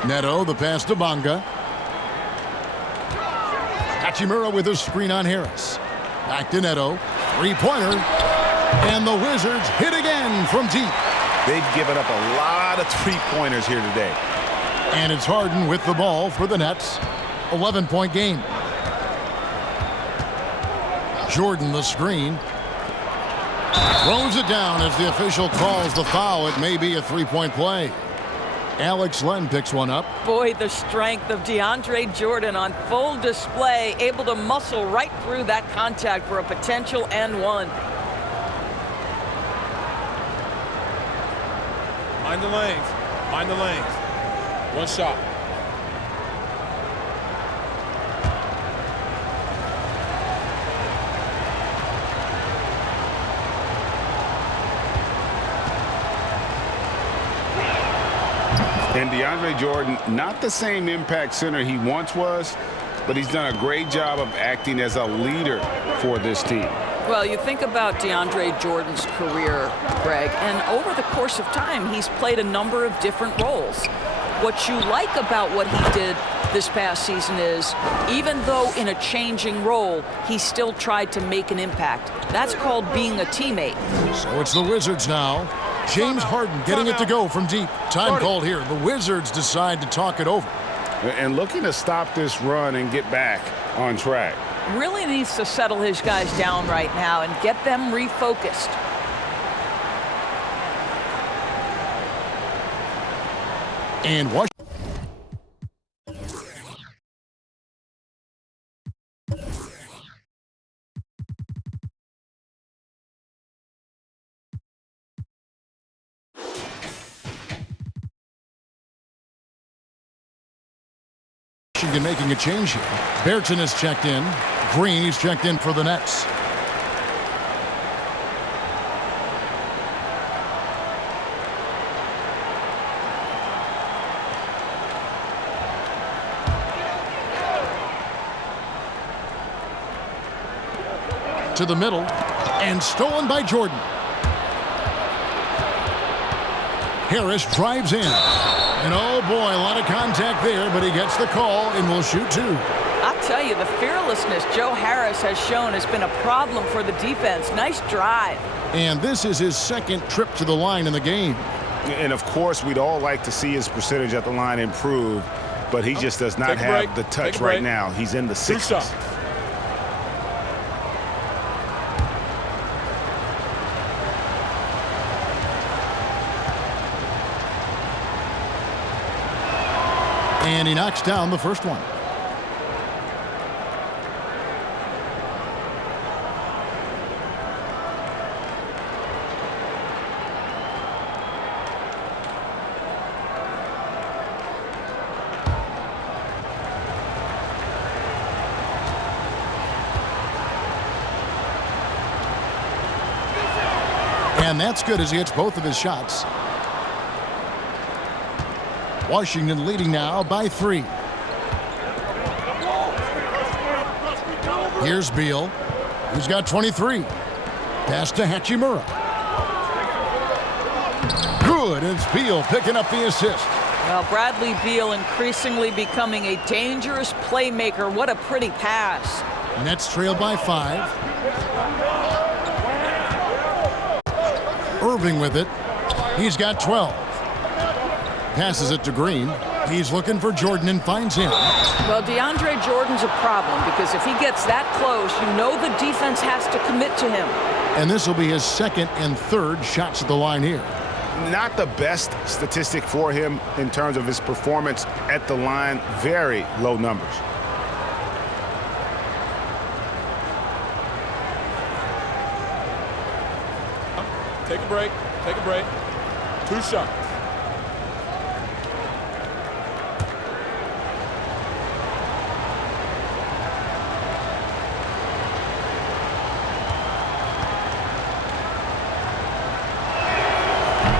Neto, the pass to Bonga. Hachimura with a screen on Harris. Back to Neto. 3-pointer. And the Wizards hit again from deep. They've given up a lot of 3-pointers here today. And it's Harden with the ball for the Nets. 11-point game. Jordan the screen. Throws it down as the official calls the foul. It may be a 3-point play. Alex Len picks one up. Boy, the strength of DeAndre Jordan on full display, able to muscle right through that contact for a potential and one. Mind the lanes. Mind the lanes. One shot. And DeAndre Jordan, not the same impact center he once was, but he's done a great job of acting as a leader for this team. Well, you think about DeAndre Jordan's career, Greg, and over the course of time, he's played a number of different roles. What you like about what he did this past season is, even though in a changing role, he still tried to make an impact. That's called being a teammate. So it's the Wizards now. James Harden getting it to go from deep. Time called here. The Wizards decide to talk it over. And looking to stop this run and get back on track. Really needs to settle his guys down right now and get them refocused. And Washington. Washington making a change here. Berton is checked in. Green, he's checked in for the Nets. To the middle, and stolen by Jordan. Harris drives in. And oh boy, a lot of contact there, but he gets the call and will shoot two. I'll tell you, the fearlessness Joe Harris has shown has been a problem for the defense. Nice drive. And this is his second trip to the line in the game. And of course, we'd all like to see his percentage at the line improve, but he just does not have the touch right now. He's in the 60s. And he knocks down the first one. And that's good as he hits both of his shots. Washington leading now by 3. Here's Beal, who's got 23. Pass to Hachimura. Good, it's Beal picking up the assist. Well, Bradley Beal increasingly becoming a dangerous playmaker. What a pretty pass. Nets trail by 5. Irving with it. He's got 12. Passes it to Green. He's looking for Jordan and finds him. Well, DeAndre Jordan's a problem because if he gets that close, you know the defense has to commit to him. And this will be his second and third shots at the line here. Not the best statistic for him in terms of his performance at the line. Very low numbers. Take a break. Take a break. 2 shots.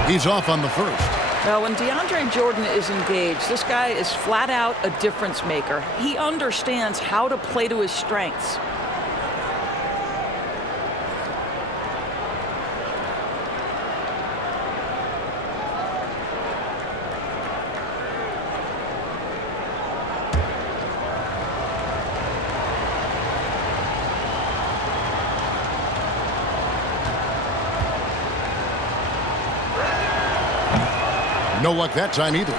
He's off on the first. Now, when DeAndre Jordan is engaged, this guy is flat out a difference maker. He understands how to play to his strengths. No luck that time either.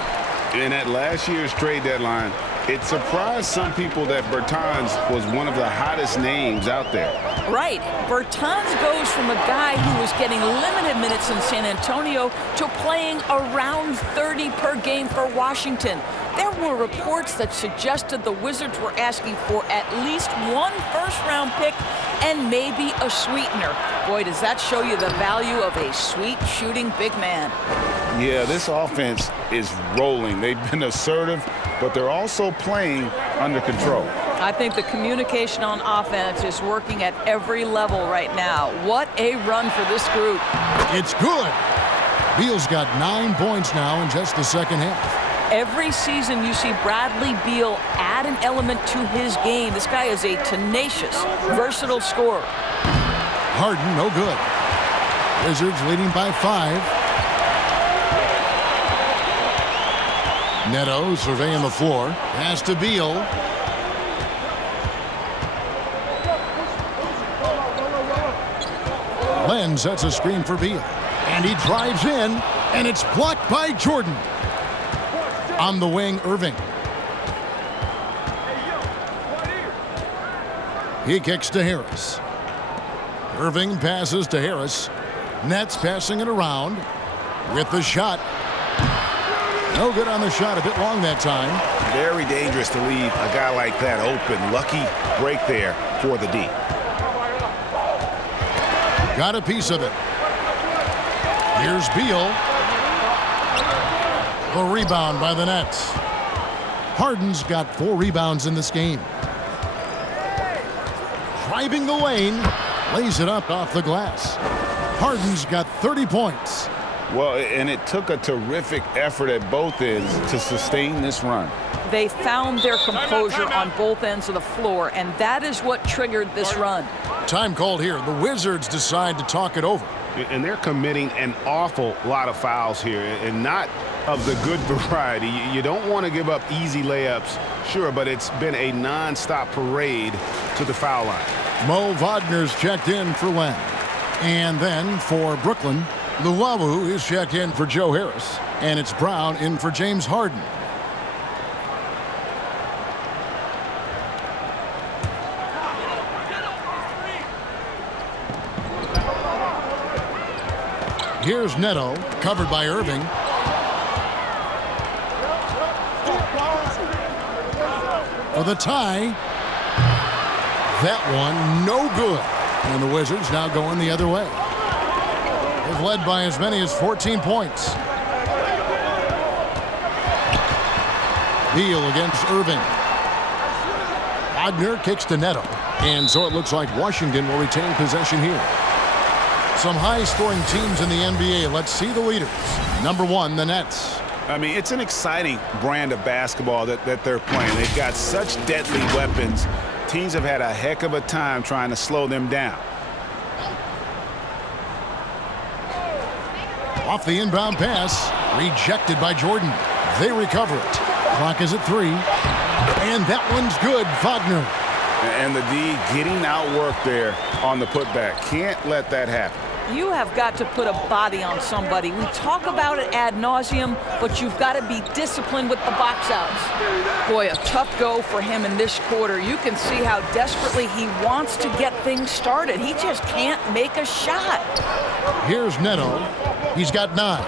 And at last year's trade deadline, it surprised some people that Bertans was one of the hottest names out there. Right. Bertans goes from a guy who was getting limited minutes in San Antonio to playing around 30 per game for Washington. There were reports that suggested the Wizards were asking for at least 1 first-round pick and maybe a sweetener. Boy, does that show you the value of a sweet shooting big man. Yeah, this offense is rolling. They've been assertive, but they're also playing under control. I think the communication on offense is working at every level right now. What a run for this group. It's good. Beal's got 9 points now in just the second half. Every season you see Bradley Beal add an element to his game. This guy is a tenacious, versatile scorer. Harden, no good. Wizards leading by 5. Neto surveying the floor. Pass to Beal. Len sets a screen for Beal. And he drives in, and it's blocked by Jordan. On the wing, Irving. He kicks to Harris. Irving passes to Harris. Nets passing it around with the shot. No good on the shot, a bit long that time. Very dangerous to leave a guy like that open. Lucky break there for the D. Got a piece of it. Here's Beal. The rebound by the Nets. Harden's got 4 rebounds in this game. Driving the lane, lays it up off the glass. Harden's got 30 points. Well, and it took a terrific effort at both ends to sustain this run. They found their composure on both ends of the floor, and that is what triggered this run. Time called here. The Wizards decide to talk it over. And they're committing an awful lot of fouls here, and not of the good variety. You don't want to give up easy layups, sure, but it's been a non-stop parade to the foul line. Mo Wagner's checked in for Len. And then for Brooklyn, Luwawu is checked in for Joe Harris. And it's Brown in for James Harden. Here's Neto, covered by Irving. For the tie. That one, no good. And the Wizards now going the other way. They've led by as many as 14 points. Beal against Irving. Wagner kicks to Neto. And so it looks like Washington will retain possession here. Some high-scoring teams in the NBA. Let's see the leaders. Number 1, the Nets. I mean, it's an exciting brand of basketball that they're playing. They've got such deadly weapons. Teams have had a heck of a time trying to slow them down. Off the inbound pass, rejected by Jordan. They recover it. Clock is at 3. And that one's good, Wagner. And the D getting outworked there on the putback. Can't let that happen. You have got to put a body on somebody. We talk about it ad nauseum, but you've got to be disciplined with the box outs. Boy, a tough go for him in this quarter. You can see how desperately he wants to get things started. He just can't make a shot. Here's Neto. He's got 9.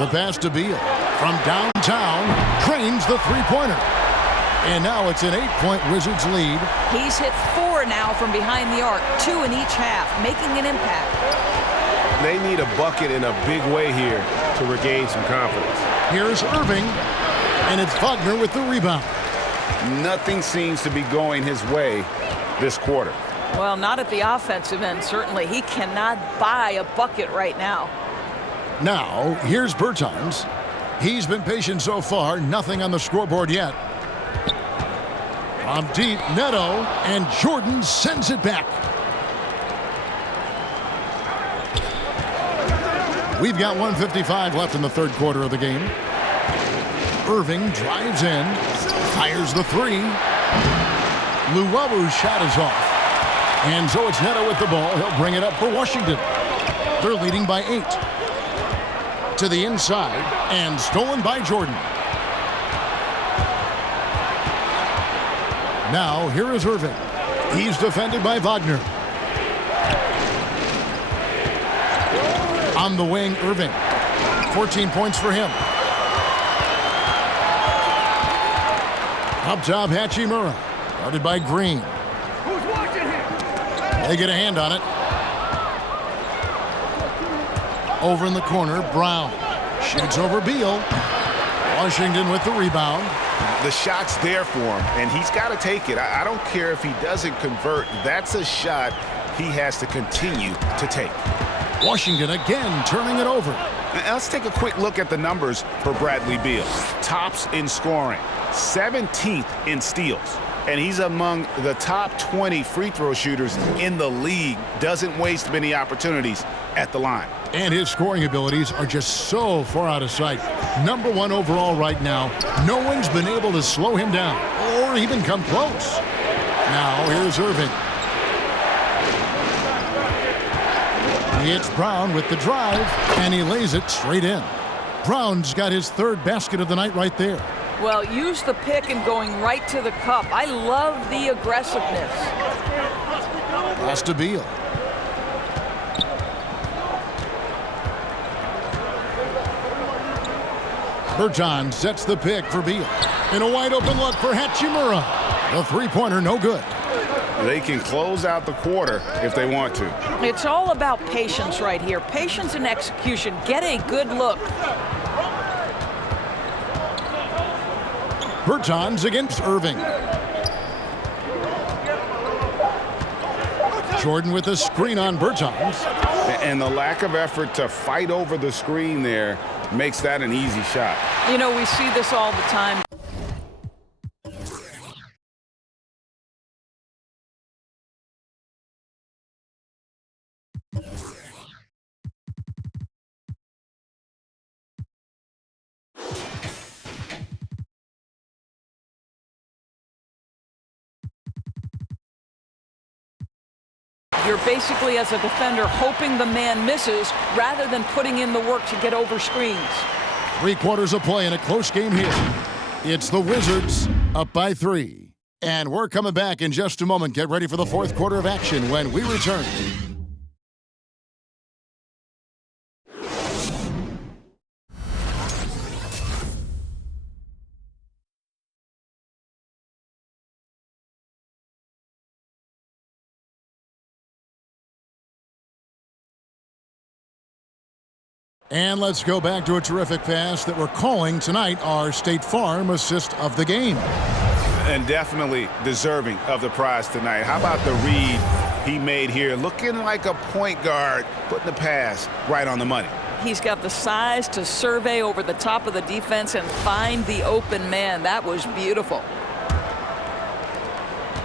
The pass to Beal. From downtown, drains the three-pointer. And now it's an 8-point Wizards lead. He's hit 4 now from behind the arc, 2 in each half, making an impact. They need a bucket in a big way here to regain some confidence. Here's Irving, and it's Wagner with the rebound. Nothing seems to be going his way this quarter. Well, not at the offensive end, certainly. He cannot buy a bucket right now. Now, here's Bertans. He's been patient so far, nothing on the scoreboard yet. From deep, Neto, and Jordan sends it back. We've got 1:55 left in the third quarter of the game. Irving drives in, fires the 3. Luwabu's shot is off. And so it's Neto with the ball. He'll bring it up for Washington. They're leading by 8. To the inside, and stolen by Jordan. Now, here is Irving. He's defended by Wagner. On the wing, Irving. 14 points for him. Up top, Hachimura. Guarded by Green. They get a hand on it. Over in the corner, Brown. Shoots over Beal. Washington with the rebound. The shot's there for him, and he's got to take it. I don't care if he doesn't convert. That's a shot he has to continue to take. Washington again turning it over. Now let's take a quick look at the numbers for Bradley Beal. Tops in scoring, 17th in steals, and he's among the top 20 free throw shooters in the league. Doesn't waste many opportunities at the line. And his scoring abilities are just so far out of sight. Number 1 overall right now. No one's been able to slow him down or even come close. Now here's Irving. It's Brown with the drive, and he lays it straight in. Brown's got his 3rd basket of the night right there. Well, use the pick and going right to the cup. I love the aggressiveness. Pass to Beal. Bertans sets the pick for Beal. In a wide open look for Hachimura. The three-pointer no good. They can close out the quarter if they want to. It's all about patience right here. Patience and execution. Get a good look. Bertans against Irving. Jordan with a screen on Bertans. And the lack of effort to fight over the screen there makes that an easy shot. You know, we see this all the time. You're basically, as a defender, hoping the man misses rather than putting in the work to get over screens. 3/4 of play in a close game here. It's the Wizards up by 3. And we're coming back in just a moment. Get ready for the 4th quarter of action when we return. And let's go back to a terrific pass that we're calling tonight our State Farm assist of the game. And definitely deserving of the prize tonight. How about the read he made here? Looking like a point guard, putting the pass right on the money. He's got the size to survey over the top of the defense and find the open man. That was beautiful.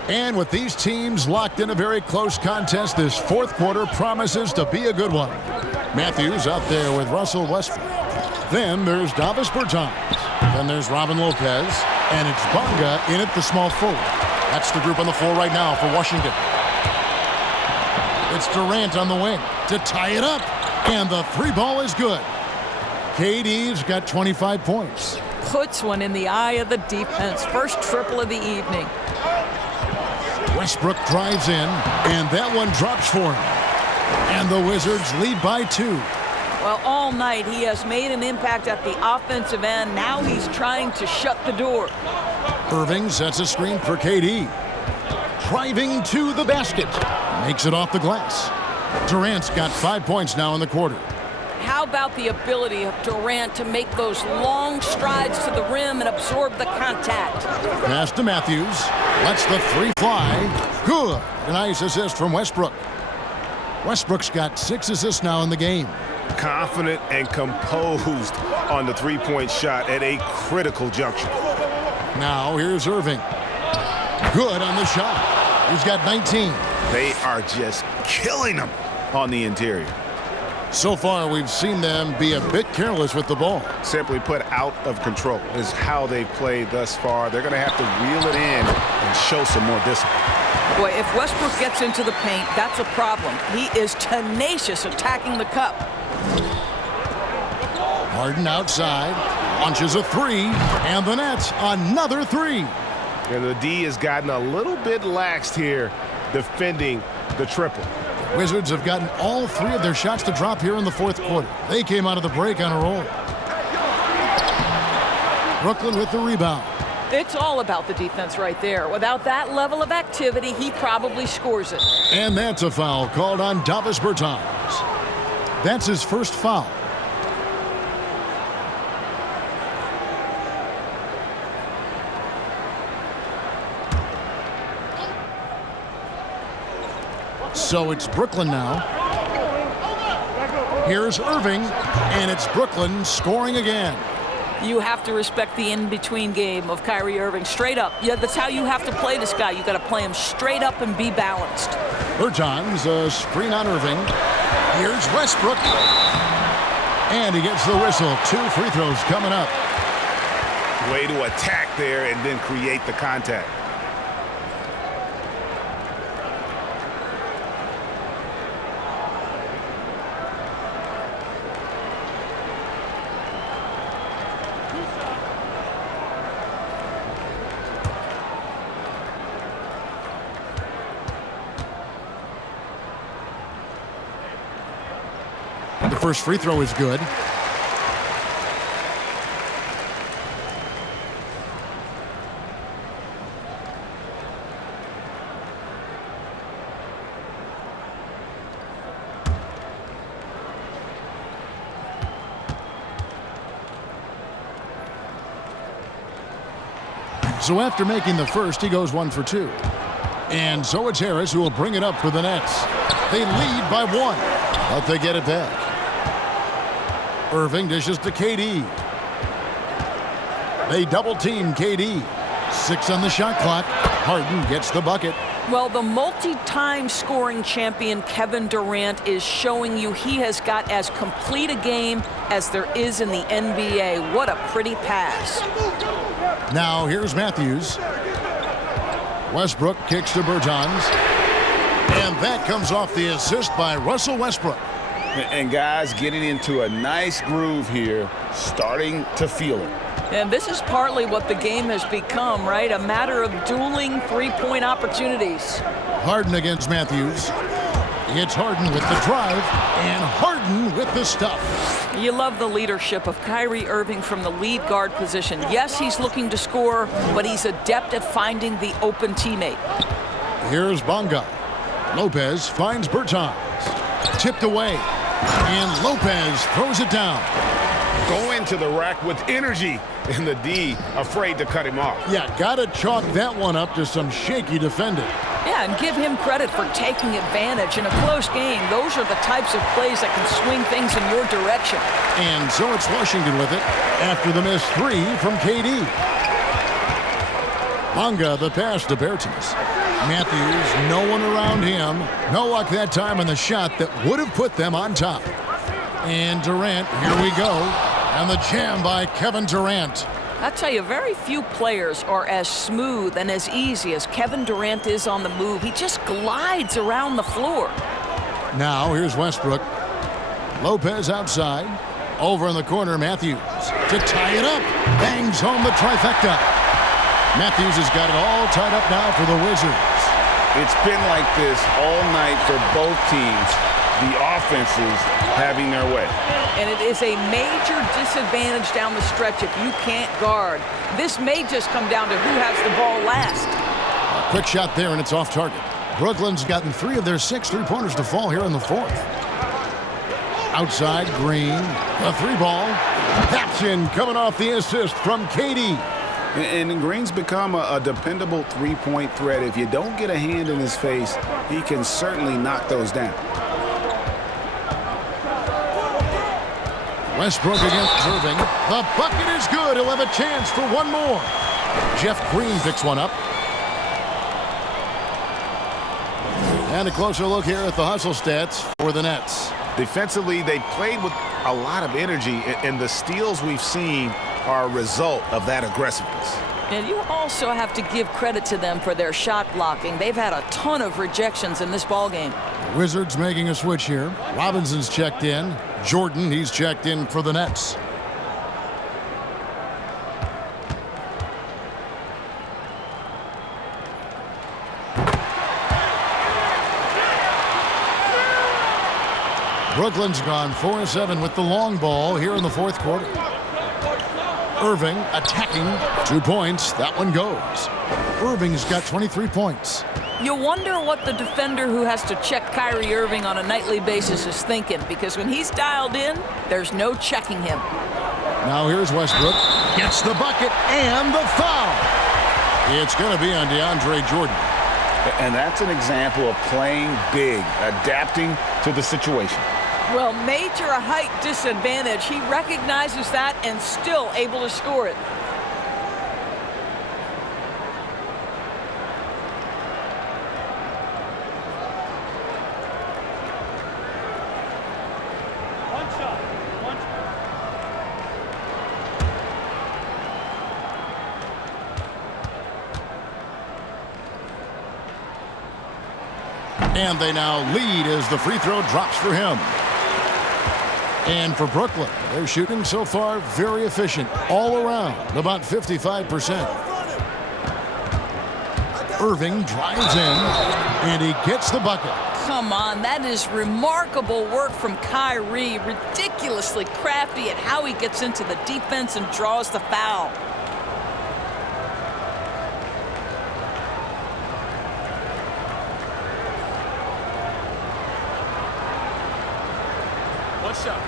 And with these teams locked in a very close contest, this 4th quarter promises to be a good one. Matthews out there with Russell Westbrook. Then there's Davis Bertans. Then there's Robin Lopez. And it's Bonga in at the small forward. That's the group on the floor right now for Washington. It's Durant on the wing to tie it up. And the 3 ball is good. KD's got 25 points. Puts one in the eye of the defense. First triple of the evening. Westbrook drives in, and that one drops for him. And the Wizards lead by 2. Well, all night he has made an impact at the offensive end. Now he's trying to shut the door. Irving sets a screen for KD. Driving to the basket. Makes it off the glass. Durant's got 5 points now in the quarter. How about the ability of Durant to make those long strides to the rim and absorb the contact? Pass to Matthews. Lets the 3 fly. Good. A nice assist from Westbrook. Westbrook's got 6 assists now in the game. Confident and composed on the 3-point shot at a critical juncture. Now here's Irving. Good on the shot. He's got 19. They are just killing him on the interior. So far, we've seen them be a bit careless with the ball. Simply put, out of control is how they've played thus far. They're going to have to reel it in and show some more discipline. Boy, if Westbrook gets into the paint, that's a problem. He is tenacious attacking the cup. Harden outside, launches a 3, and the Nets another 3. And the D has gotten a little bit laxed here defending the triple. Wizards have gotten all 3 of their shots to drop here in the 4th quarter. They came out of the break on a roll. Brooklyn with the rebound. It's all about the defense right there. Without that level of activity, he probably scores it. And that's a foul called on Davis Bertans. That's his first foul. So it's Brooklyn now. Here's Irving, and it's Brooklyn scoring again. You have to respect the in-between game of Kyrie Irving. Straight up. Yeah, that's how you have to play this guy. You got to play him straight up and be balanced. Bertans, a screen on Irving. Here's Westbrook. And he gets the whistle. 2 free throws coming up. Way to attack there and then create the contact. The first free throw is good. So after making the first, he goes 1 for 2. And so it's Harris who will bring it up for the Nets. They lead by 1, but they get it back. Irving dishes to KD. They double-team KD. 6 on the shot clock. Harden gets the bucket. Well, the multi-time scoring champion Kevin Durant is showing you he has got as complete a game as there is in the NBA. What a pretty pass. Now here's Matthews. Westbrook kicks to Bertans. And that comes off the assist by Russell Westbrook. And guys getting into a nice groove here, starting to feel it. And this is partly what the game has become, right? A matter of dueling three-point opportunities. Harden against Matthews. It's Harden with the drive, and Harden with the stuff. You love the leadership of Kyrie Irving from the lead guard position. Yes, he's looking to score, but he's adept at finding the open teammate. Here's Bonga. Lopez finds Bertans. Tipped away, and Lopez throws it down. Going to the rack with energy, and the D afraid to cut him off. Yeah, gotta chalk that one up to some shaky defending. Yeah, and give him credit for taking advantage in a close game. Those are the types of plays that can swing things in your direction. And so it's Washington with it after the missed 3 from KD. Bonga the pass to Bertans. Matthews, no one around him. No luck that time on the shot that would have put them on top. And Durant, here we go. And the jam by Kevin Durant. I tell you, very few players are as smooth and as easy as Kevin Durant is on the move. He just glides around the floor. Now here's Westbrook. Lopez outside. Over in the corner, Matthews. To tie it up. Bangs home the trifecta. Matthews has got it all tied up now for the Wizards. It's been like this all night for both teams. The offenses having their way. And it is a major disadvantage down the stretch if you can't guard. This may just come down to who has the ball last. A quick shot there, and it's off target. Brooklyn's gotten 3 of their 6 three-pointers to fall here in the 4th. Outside, Green. The 3-ball. That's in, coming off the assist from KD. And Green's become a dependable three-point threat. If you don't get a hand in his face, he can certainly knock those down. Westbrook against Irving. The bucket is good. He'll have a chance for one more. Jeff Green picks one up. And a closer look here at the hustle stats for the Nets. Defensively, they played with a lot of energy, and the steals we've seen are a result of that aggressiveness. And you also have to give credit to them for their shot blocking. They've had a ton of rejections in this ballgame. Wizards making a switch here. Robinson's checked in. Jordan, he's checked in for the Nets. Brooklyn's gone 4-7 with the long ball here in the 4th quarter. Irving attacking. 2 points. That one goes. Irving's got 23 points. You wonder what the defender who has to check Kyrie Irving on a nightly basis is thinking, because when he's dialed in, there's no checking him. Now here's Westbrook. Gets the bucket and the foul. It's going to be on DeAndre Jordan. And that's an example of playing big, adapting to the situation. Well, major height disadvantage. He recognizes that and still able to score it. And they now lead as the free throw drops for him. And for Brooklyn, they're shooting so far very efficient all around, about 55%. Irving drives in, and he gets the bucket. Come on, that is remarkable work from Kyrie. Ridiculously crafty at how he gets into the defense and draws the foul. One shot.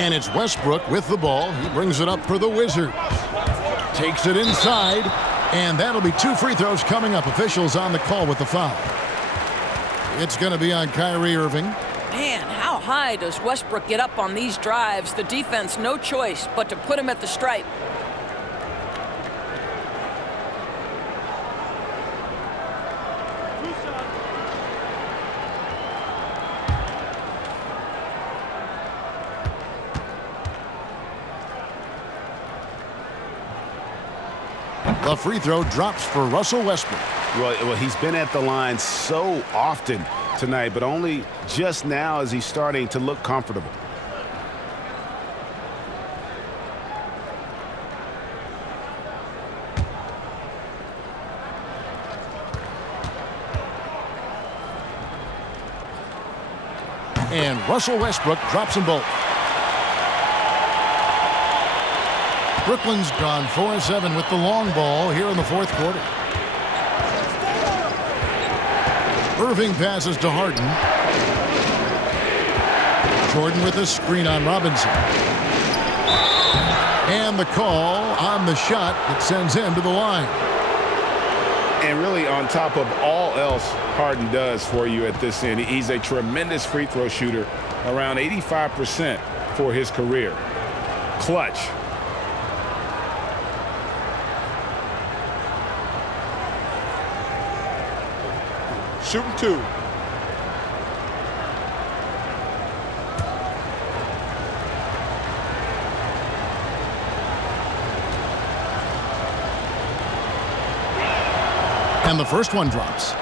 And it's Westbrook with the ball. He brings it up for the Wizards. Takes it inside. And that'll be 2 free throws coming up. Officials on the call with the foul. It's going to be on Kyrie Irving. Man, how high does Westbrook get up on these drives? The defense, no choice but to put him at the stripe. The free throw drops for Russell Westbrook. Well, he's been at the line so often tonight, but only just now is he starting to look comfortable. And Russell Westbrook drops them both. Brooklyn's gone 4-7 with the long ball here in the fourth quarter. Irving passes to Harden. Jordan with a screen on Robinson. And the call on the shot that sends him to the line. And really, on top of all else Harden does for you at this end, he's a tremendous free throw shooter, around 85% for his career. Clutch. Shooting 2. And the first one drops.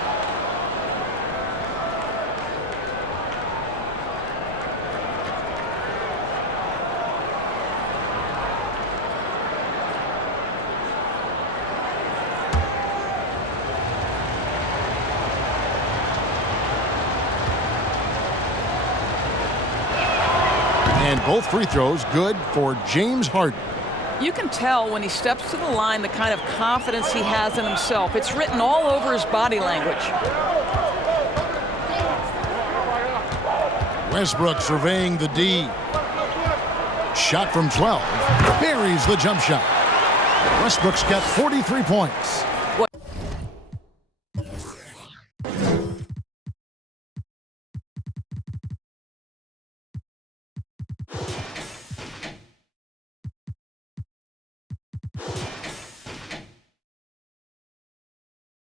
And both free throws good for James Harden. You can tell when he steps to the line the kind of confidence he has in himself. It's written all over his body language. Westbrook surveying the D. Shot from 12. Buries the jump shot. Westbrook's got 43 points.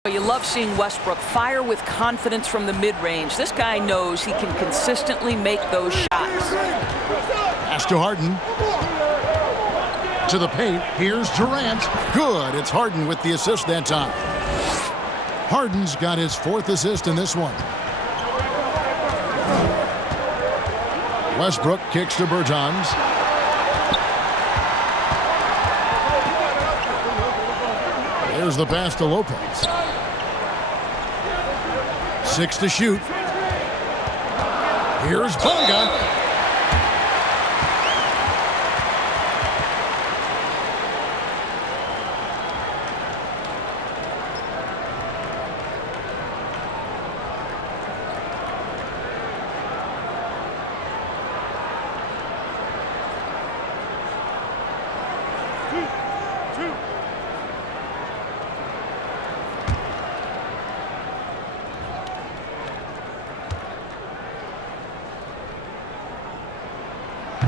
You love seeing Westbrook fire with confidence from the mid-range. This guy knows he can consistently make those shots. Pass to Harden. To the paint. Here's Durant. Good. It's Harden with the assist that time. Harden's got his 4th assist in this one. Westbrook kicks to Bertans. There's the pass to Lopez. 6 to shoot. Here's Bonga.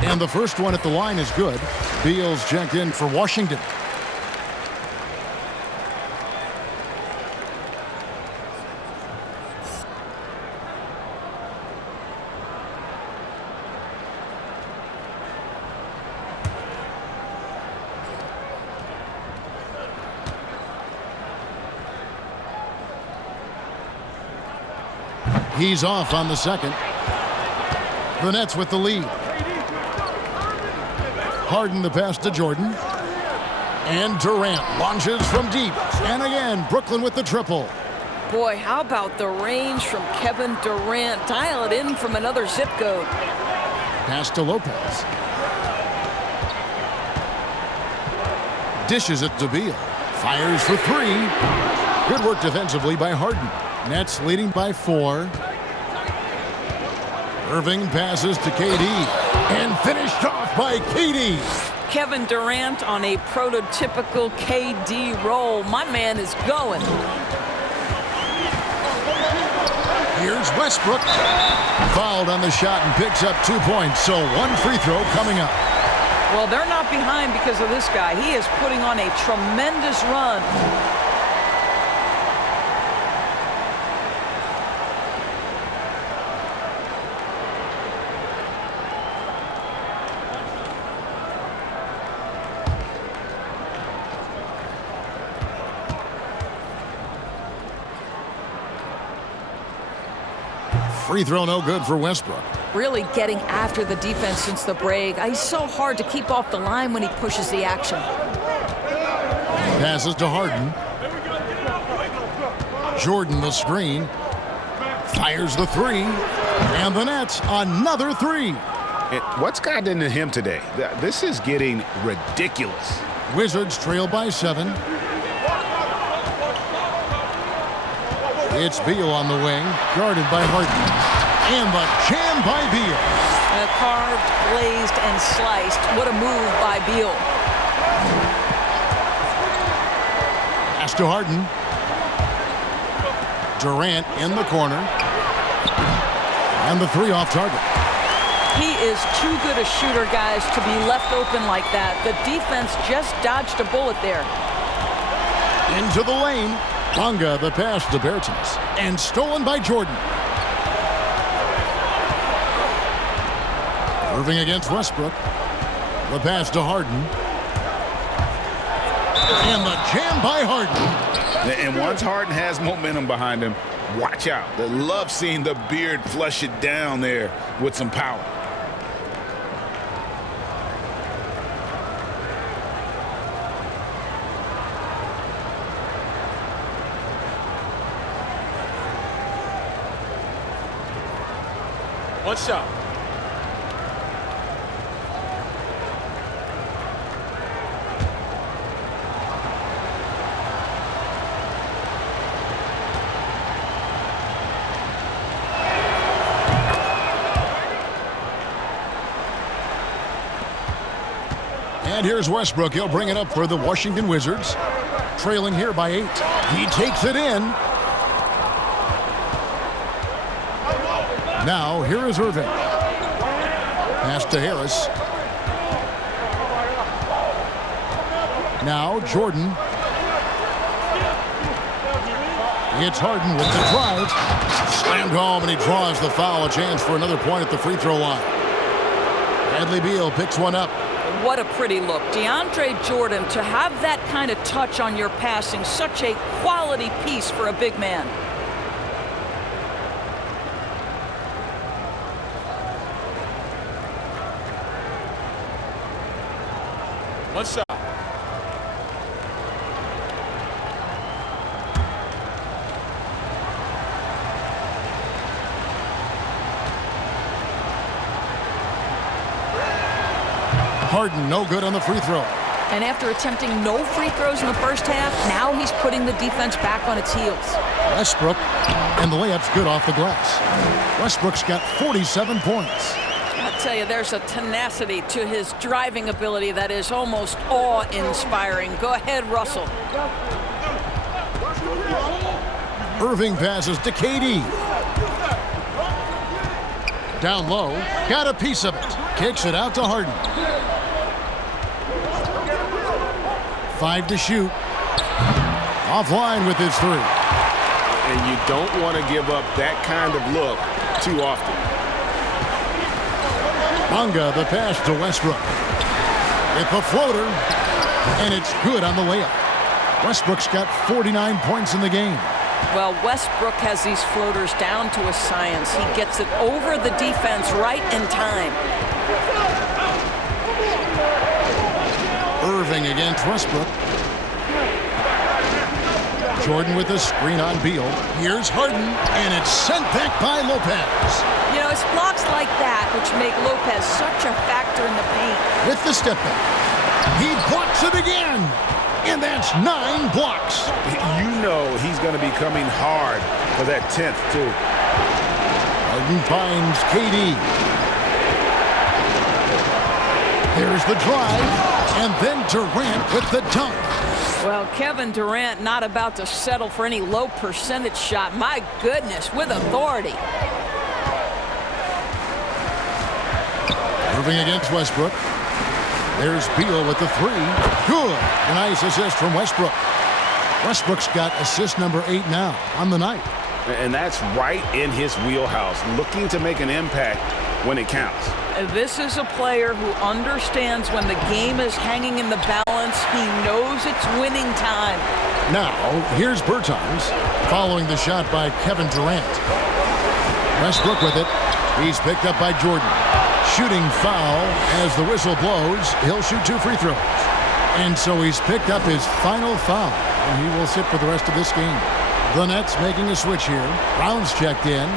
And the first one at the line is good. Beal's checked in for Washington. He's off on the second. The Nets with the lead. Harden the pass to Jordan. And Durant launches from deep. And again, Brooklyn with the triple. Boy, how about the range from Kevin Durant? Dial it in from another zip code. Pass to Lopez. Dishes it to Beal. Fires for 3. Good work defensively by Harden. Nets leading by 4. Irving passes to KD and finished off by KD. Kevin Durant on a prototypical KD roll. My man is going. Here's Westbrook. Fouled on the shot and picks up 2 points, so 1 free throw coming up. Well, they're not behind because of this guy. He is putting on a tremendous run. Free throw no good for Westbrook. Really getting after the defense since the break. He's so hard to keep off the line when he pushes the action. Passes to Harden. Jordan the screen. Fires the 3. And the Nets another 3. What's gotten into him today? This is getting ridiculous. Wizards trail by 7. It's Beal on the wing, guarded by Harden. And the jam by Beal. Carved, glazed, and sliced. What a move by Beal. Pass to Harden. Durant in the corner. And the 3 off target. He is too good a shooter, guys, to be left open like that. The defense just dodged a bullet there. Into the lane. Bonga the pass to Bertans. And stolen by Jordan. Irving against Westbrook. The pass to Harden. And the jam by Harden. And once Harden has momentum behind him, watch out. They love seeing the beard flush it down there with some power. One shot. And here's Westbrook. He'll bring it up for the Washington Wizards. Trailing here by 8. He takes it in. Now, here is Irving. Pass to Harris. Now, Jordan. It's Harden with the drive. Slammed home, and he draws the foul. A chance for another point at the free throw line. Bradley Beal picks one up. What a pretty look. DeAndre Jordan, to have that kind of touch on your passing, such a quality piece for a big man. One shot. Harden, no good on the free throw. And after attempting no free throws in the first half, now he's putting the defense back on its heels. Westbrook, and the layup's good off the glass. Westbrook's got 47 points. I'll tell you, there's a tenacity to his driving ability that is almost awe-inspiring. Go ahead, Russell. Irving passes to KD. Down low, got a piece of it. Kicks it out to Harden. 5 to shoot. Offline with his 3. And you don't want to give up that kind of look too often. Bonga the pass to Westbrook. With the floater, and it's good on the layup. Westbrook's got 49 points in the game. Well, Westbrook has these floaters down to a science. He gets it over the defense right in time. Irving against Westbrook. Jordan with the screen on Beal. Here's Harden, and it's sent back by Lopez. You know, it's blocks like that which make Lopez such a factor in the paint. With the step back. He blocks it again. And that's 9 blocks. You know he's going to be coming hard for that 10th, too. A Harden finds KD. There's the drive, and then Durant with the dunk. Well, Kevin Durant not about to settle for any low percentage shot. My goodness, with authority. Irving against Westbrook. There's Beal with the three. Good. A nice assist from Westbrook. Westbrook's got assist number 8 now on the night. And that's right in his wheelhouse, looking to make an impact when it counts. This is a player who understands when the game is hanging in the balance. He knows it's winning time. Now, here's Bertans following the shot by Kevin Durant. Westbrook with it. He's picked up by Jordan. Shooting foul as the whistle blows. He'll shoot 2 free throws. And so he's picked up his final foul, and he will sit for the rest of this game. The Nets making a switch here. Brown's checked in.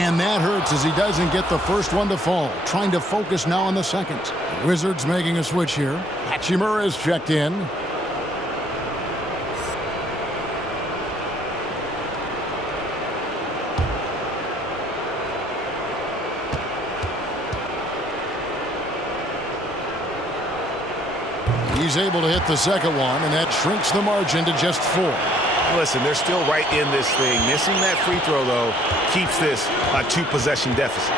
And that hurts as he doesn't get the first one to fall. Trying to focus now on the second. Wizards making a switch here. Hachimura is checked in. He's able to hit the second one, and that shrinks the margin to just 4. Listen, they're still right in this thing. Missing that free throw, though, keeps this a 2-possession deficit.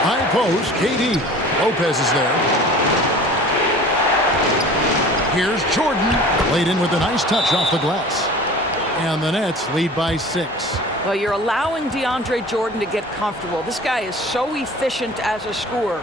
High post, KD. Lopez is there. Here's Jordan. Laid in with a nice touch off the glass. And the Nets lead by 6. Well, you're allowing DeAndre Jordan to get comfortable. This guy is so efficient as a scorer.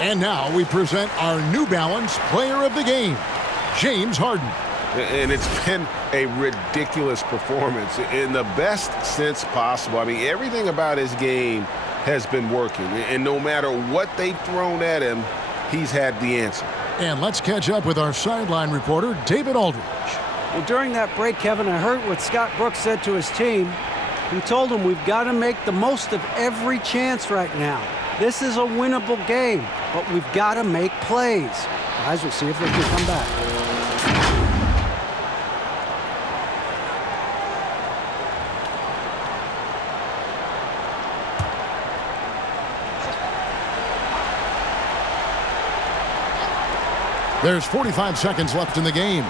And now we present our New Balance Player of the Game, James Harden. And it's been a ridiculous performance in the best sense possible. I mean, everything about his game has been working. And no matter what they've thrown at him, he's had the answer. And let's catch up with our sideline reporter, David Aldridge. Well, during that break, Kevin, I heard what Scott Brooks said to his team. He told them we've got to make the most of every chance right now. This is a winnable game, but we've got to make plays. Guys, we'll see if they can come back. There's 45 seconds left in the game.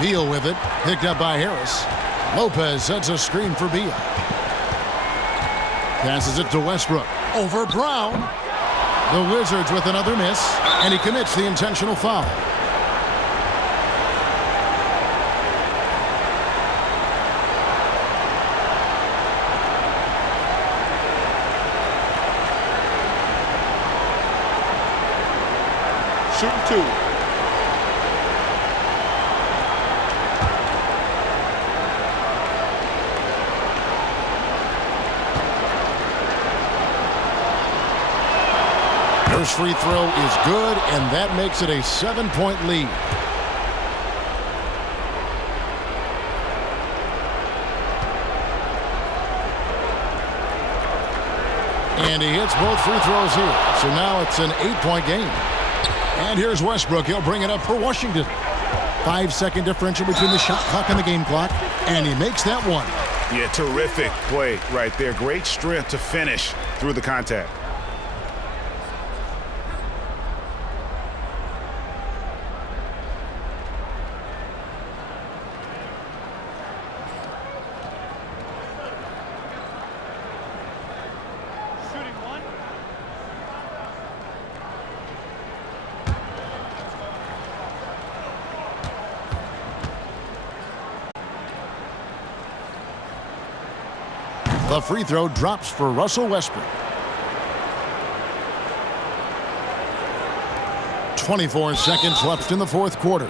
Beal with it, picked up by Harris. Lopez sets a screen for Beal. Passes it to Westbrook. Over Brown. The Wizards with another miss, and he commits the intentional foul. Shooting 2. First free throw is good, and that makes it a 7-point lead. And he hits both free throws here. So now it's an 8-point game. And here's Westbrook. He'll bring it up for Washington. 5-second differential between the shot clock and the game clock. And he makes that one. Yeah, terrific play right there. Great strength to finish through the contact. The free throw drops for Russell Westbrook. 24 seconds left in the fourth quarter.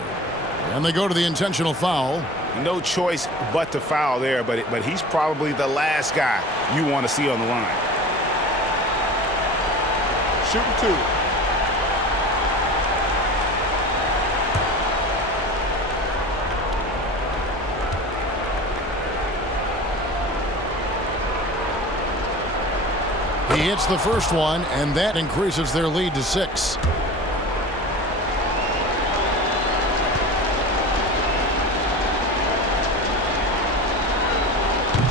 And they go to the intentional foul. No choice but to foul there, but he's probably the last guy you want to see on the line. Shooting 2. He hits the first one, and that increases their lead to 6.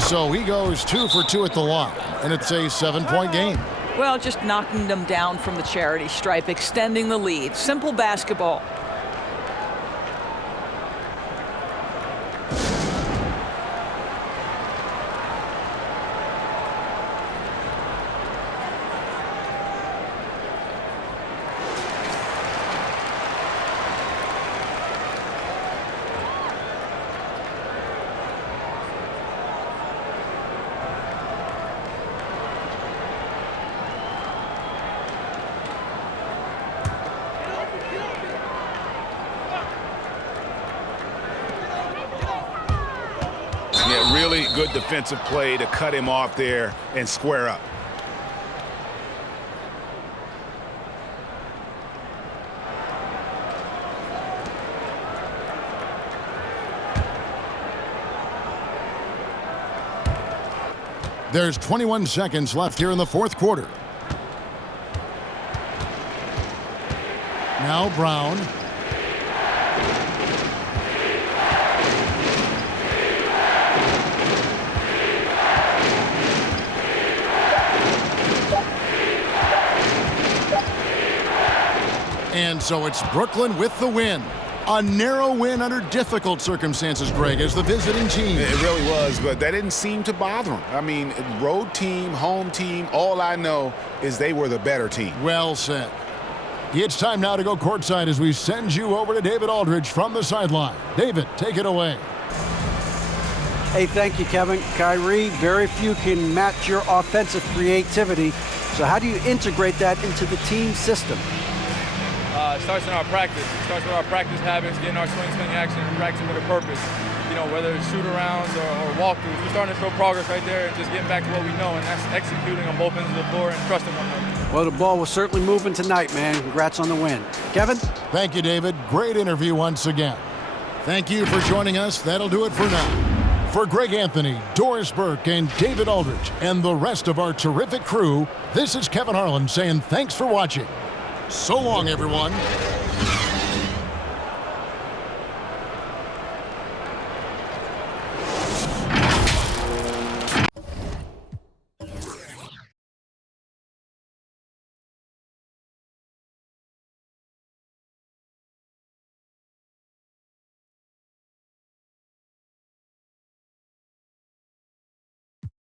So he goes 2 for 2 at the line, and it's a 7-point game. Well, just knocking them down from the charity stripe, extending the lead. Simple basketball. Yeah, really good defensive play to cut him off there and square up. There's 21 seconds left here in the fourth quarter. Now Brown. And so it's Brooklyn with the win. A narrow win under difficult circumstances, Greg, as the visiting team. It really was, but that didn't seem to bother him. I mean, road team, home team, all I know is they were the better team. Well said. It's time now to go courtside as we send you over to David Aldridge from the sideline. David, take it away. Hey, thank you, Kevin. Kyrie, very few can match your offensive creativity. So how do you integrate that into the team system? It starts in our practice. It starts with our practice habits, getting our swing action, and practicing with a purpose. You know, whether it's shoot-arounds or walkthroughs, we're starting to show progress right there and just getting back to what we know, and that's executing on both ends of the floor and trusting one another. Well, the ball was certainly moving tonight, man. Congrats on the win. Kevin? Thank you, David. Great interview once again. Thank you for joining us. That'll do it for now. For Greg Anthony, Doris Burke, and David Aldridge, and the rest of our terrific crew, this is Kevin Harlan saying thanks for watching. So long, everyone.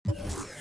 You